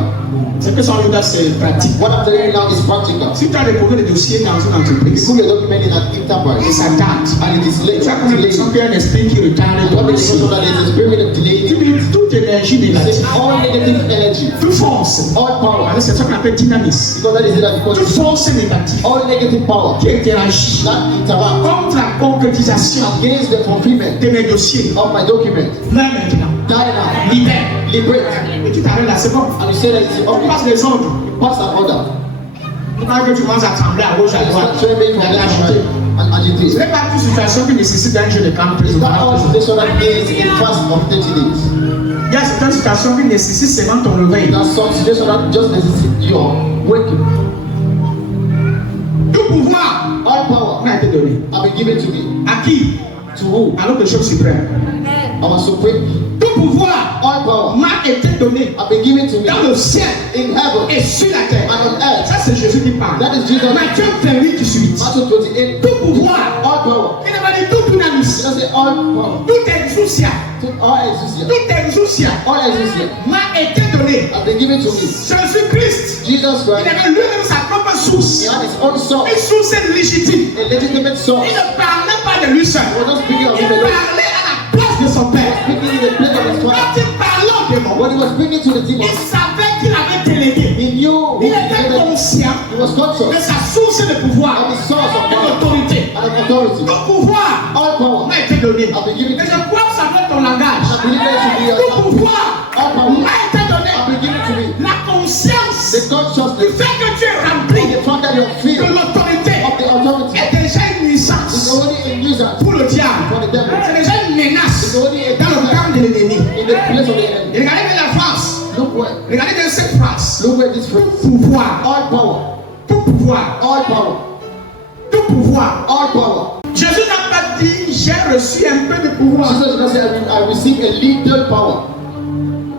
C'est que son là, c'est pratique. What I'm telling you now is practical. Si tu as déposé des dossiers dans une entreprise, You put your document in an et enterprise, ça date, and it is late. tu as comme l'impression qu'il y a un esprit qui retarde You ton have the dossier. impression that there is a spirit of delay. Tu dis toute énergie It's négative, all negative energy, toute force, all power. c'est ça qu'on appelle dynamisme. Because that is it that Toute because force négative all negative power qui interagit that interact contre la concrétisation against the fulfillment de mes dossiers. of my document. Là maintenant, Die now. libère. Liberate. Et tu t'arrêtes là, c'est bon. And you say that it's On okay. passe les ordres. Pass an order. Pas que tu commences à trembler à gauche, à And droite, start trembling from à left l'agiter. to right and Ce agitate. n'est pas une situation qui nécessite un jeu de camp It's not all situation that needs a fast of 30 days. Il y a certaines situations qui nécessitent seulement ton réveil. There's some situation that just necessitate your waking. Tout pouvoir All power m'a été donné. have been given to me. À qui? To who? À l'autre chose suprême. Our supreme. Tout pouvoir All power m'a été donné have been given to me dans le ciel in heaven et sur la terre. and on earth. Ça, c'est Jésus qui parle. That is Jesus. Matthieu 28, 18. Matthew 28. Tout pouvoir. All power. Il n'a pas dit tout It dynamisme. doesn't say all power. Tout exousia. All exousia. Tout exousia All exousia m'a été donné. have been given to me. Jésus-Christ, Jesus il Christ, avait lui-même sa propre he source. had his own source, Une source légitime. a legitimate source. Il ne parlait pas de lui seul. He was not speaking of Il him alone. parlait à la place de son père. Speaking in the place of his father. Quand il parlait au démon, When he was speaking to the il demons, savait qu'il avait délégué. he knew who Il he était was. conscient He was de conscious sa source de pouvoir of his source of et power d'autorité. and of authority. Tout pouvoir All power m'a été donné. have been given Et to je me. crois que ça fait ton langage. I believe that should be your Tout pouvoir all power m'a été donné. have been given to me. La conscience The du consciousness fait que tu es of rempli the fact that you're de filled l'autorité of the authority est déjà une is nuisance already a nuisance pour le diable. for the devil. C'est déjà une menace It's already a dans le camp de l'ennemi. in the place of the enemy. Et regardez bien la phrase. Look where, Regardez bien cette phrase. look where this phrase. Pouvoir. All power, Tout pouvoir. all power, Tout pouvoir. all power. Jésus n'a pas dit j'ai reçu un peu de pouvoir. Jesus did not say, I received a little power.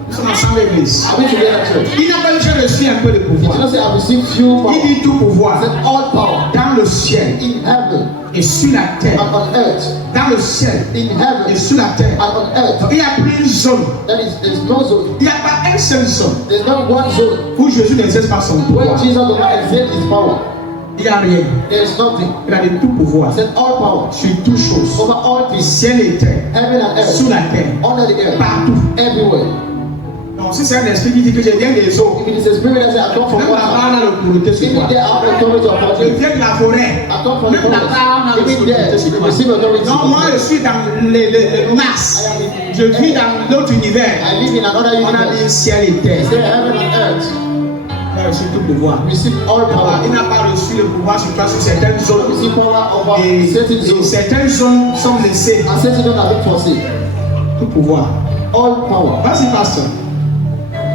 Nous sommes ensemble, église. Are we together, church? Il n'a pas dit j'ai reçu un peu de He did pouvoir. not say, I received few power. Il dit tout He pouvoir said, all power dans le ciel in heaven et sur la terre. and on earth. Dans le ciel In et heaven sur la terre. and on earth. Donc, il y a plusieurs zones. That is, there's no zone. Il n'y a pas une seule zone There's not one zone où Jésus n'exerce pas son where pouvoir. Jesus does not exert his power. Il n'y a rien. There is nothing. Il a de tout pouvoir He said, all power sur toutes choses. over all things, Ciel et terre. heaven and Sous earth, la terre. under the earth, Partout. everywhere. Donc si c'est un esprit qui dit que je viens des eaux, If it is a spirit that says, I come from même là-bas water, on a l'autorité sur even toi. there I have authority upon Je you. viens de la forêt. I come from the Même là-bas on a forest. Even there, l'autorité sur you toi. receive authority. Non, moi je suis dans le Mars. Je vis dans l'autre univers. I live in another On a universe. dit ciel et He terre. said, heaven and earth, Il a reçu tout pouvoir. receive all power. Il n'a pas reçu le pouvoir sur toi sur certaines zones. Receive power over Et, certain et zones. certaines zones sont laissées. And certain zones have been foreseen. Tout pouvoir. All power. Vas-y, pasteur.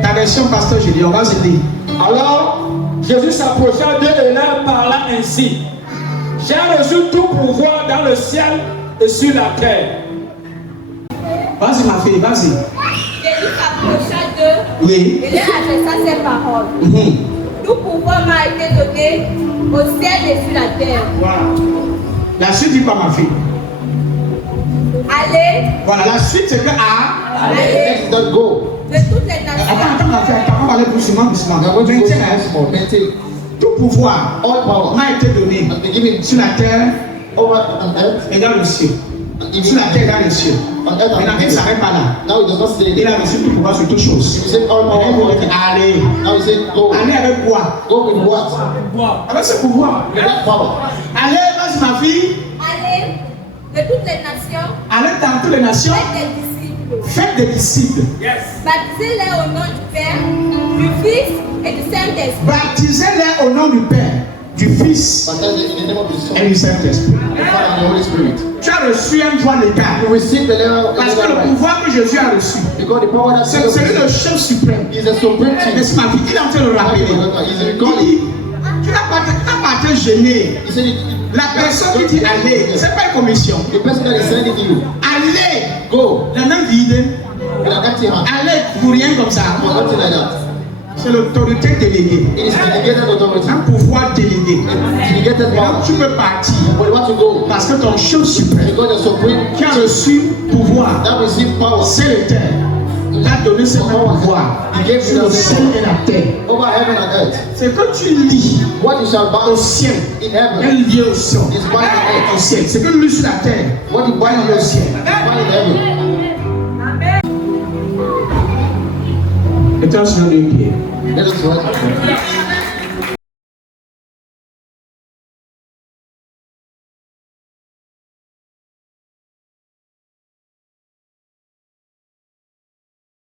Ta version, pasteur, je dis, on va se dire. Alors, Jésus s'approcha d'eux et leur parla ainsi. J'ai reçu tout pouvoir dans le ciel et sur la terre. Vas-y, ma fille, vas-y. Jésus s'approcha d'eux Oui. Il leur adressa ces paroles. Mhm. Tout pouvoir m'a été donné au ciel et sur la terre. Voilà. La suite dit pas ma fille. Allez, Voilà, la suite c'est que allez Next is that go. de toutes les nations. attends ma fille, attends, on va aller doucement. Now I want to go Maintenant, maintain tout pouvoir all power m'a été donné has been given sur la terre over on earth, et dans le ciel. and Sur la even terre et dans le ciel. on earth Maintenant, and il ne in s'arrête pas là. Now it does not stay Il there. a reçu tout pouvoir sur toutes choses. He said all power Il on dit earth. allez. Now he said go. Allez avec quoi? Go with what? Avec ce pouvoir. With that power. Allez, vas-y ma fille. Allez de toutes les nations. Allez dans toutes les nations. Faites des disciples. Faites des disciples. Baptisez-les au nom du Père, du Fils et du Saint-Esprit. Baptisez-les au nom du Père, du Fils Baptize in the name of the Son, et du Saint-Esprit. the Father, and the Holy Spirit. Tu as reçu un droit légal. You receive the letter Parce que le right. pouvoir que Jésus a reçu, Because the power that c'est celui le chef suprême. is a supreme Mais thing. c'est ma vie, il est en train de le rappeler. He's Il recalling. dit, tu n'as pas été gêné. He said, La personne qui dit allez, ce n'est pas une commission. the person that is sending you, Allez, go la main vide. with an empty hand. Allez pour rien comme ça. Or nothing like that. C'est l'autorité déléguée. It is delegated authority. Un pouvoir délégué. Delegated Et donc power. tu peux partir. But you want to go Parce que ton chef suprême because the supreme qui a reçu pouvoir, that receive power c'est le terre. Il a donné ce même pouvoir sur le ciel et la terre. over heaven and earth. C'est que tu lis What you shall au bind ciel, in est heaven lié au ciel. is bound on earth. Au ciel. C'est que lui sur la terre, What you bind on au earth is ciel. bound in heaven. Étant sur les pieds. Let us watch.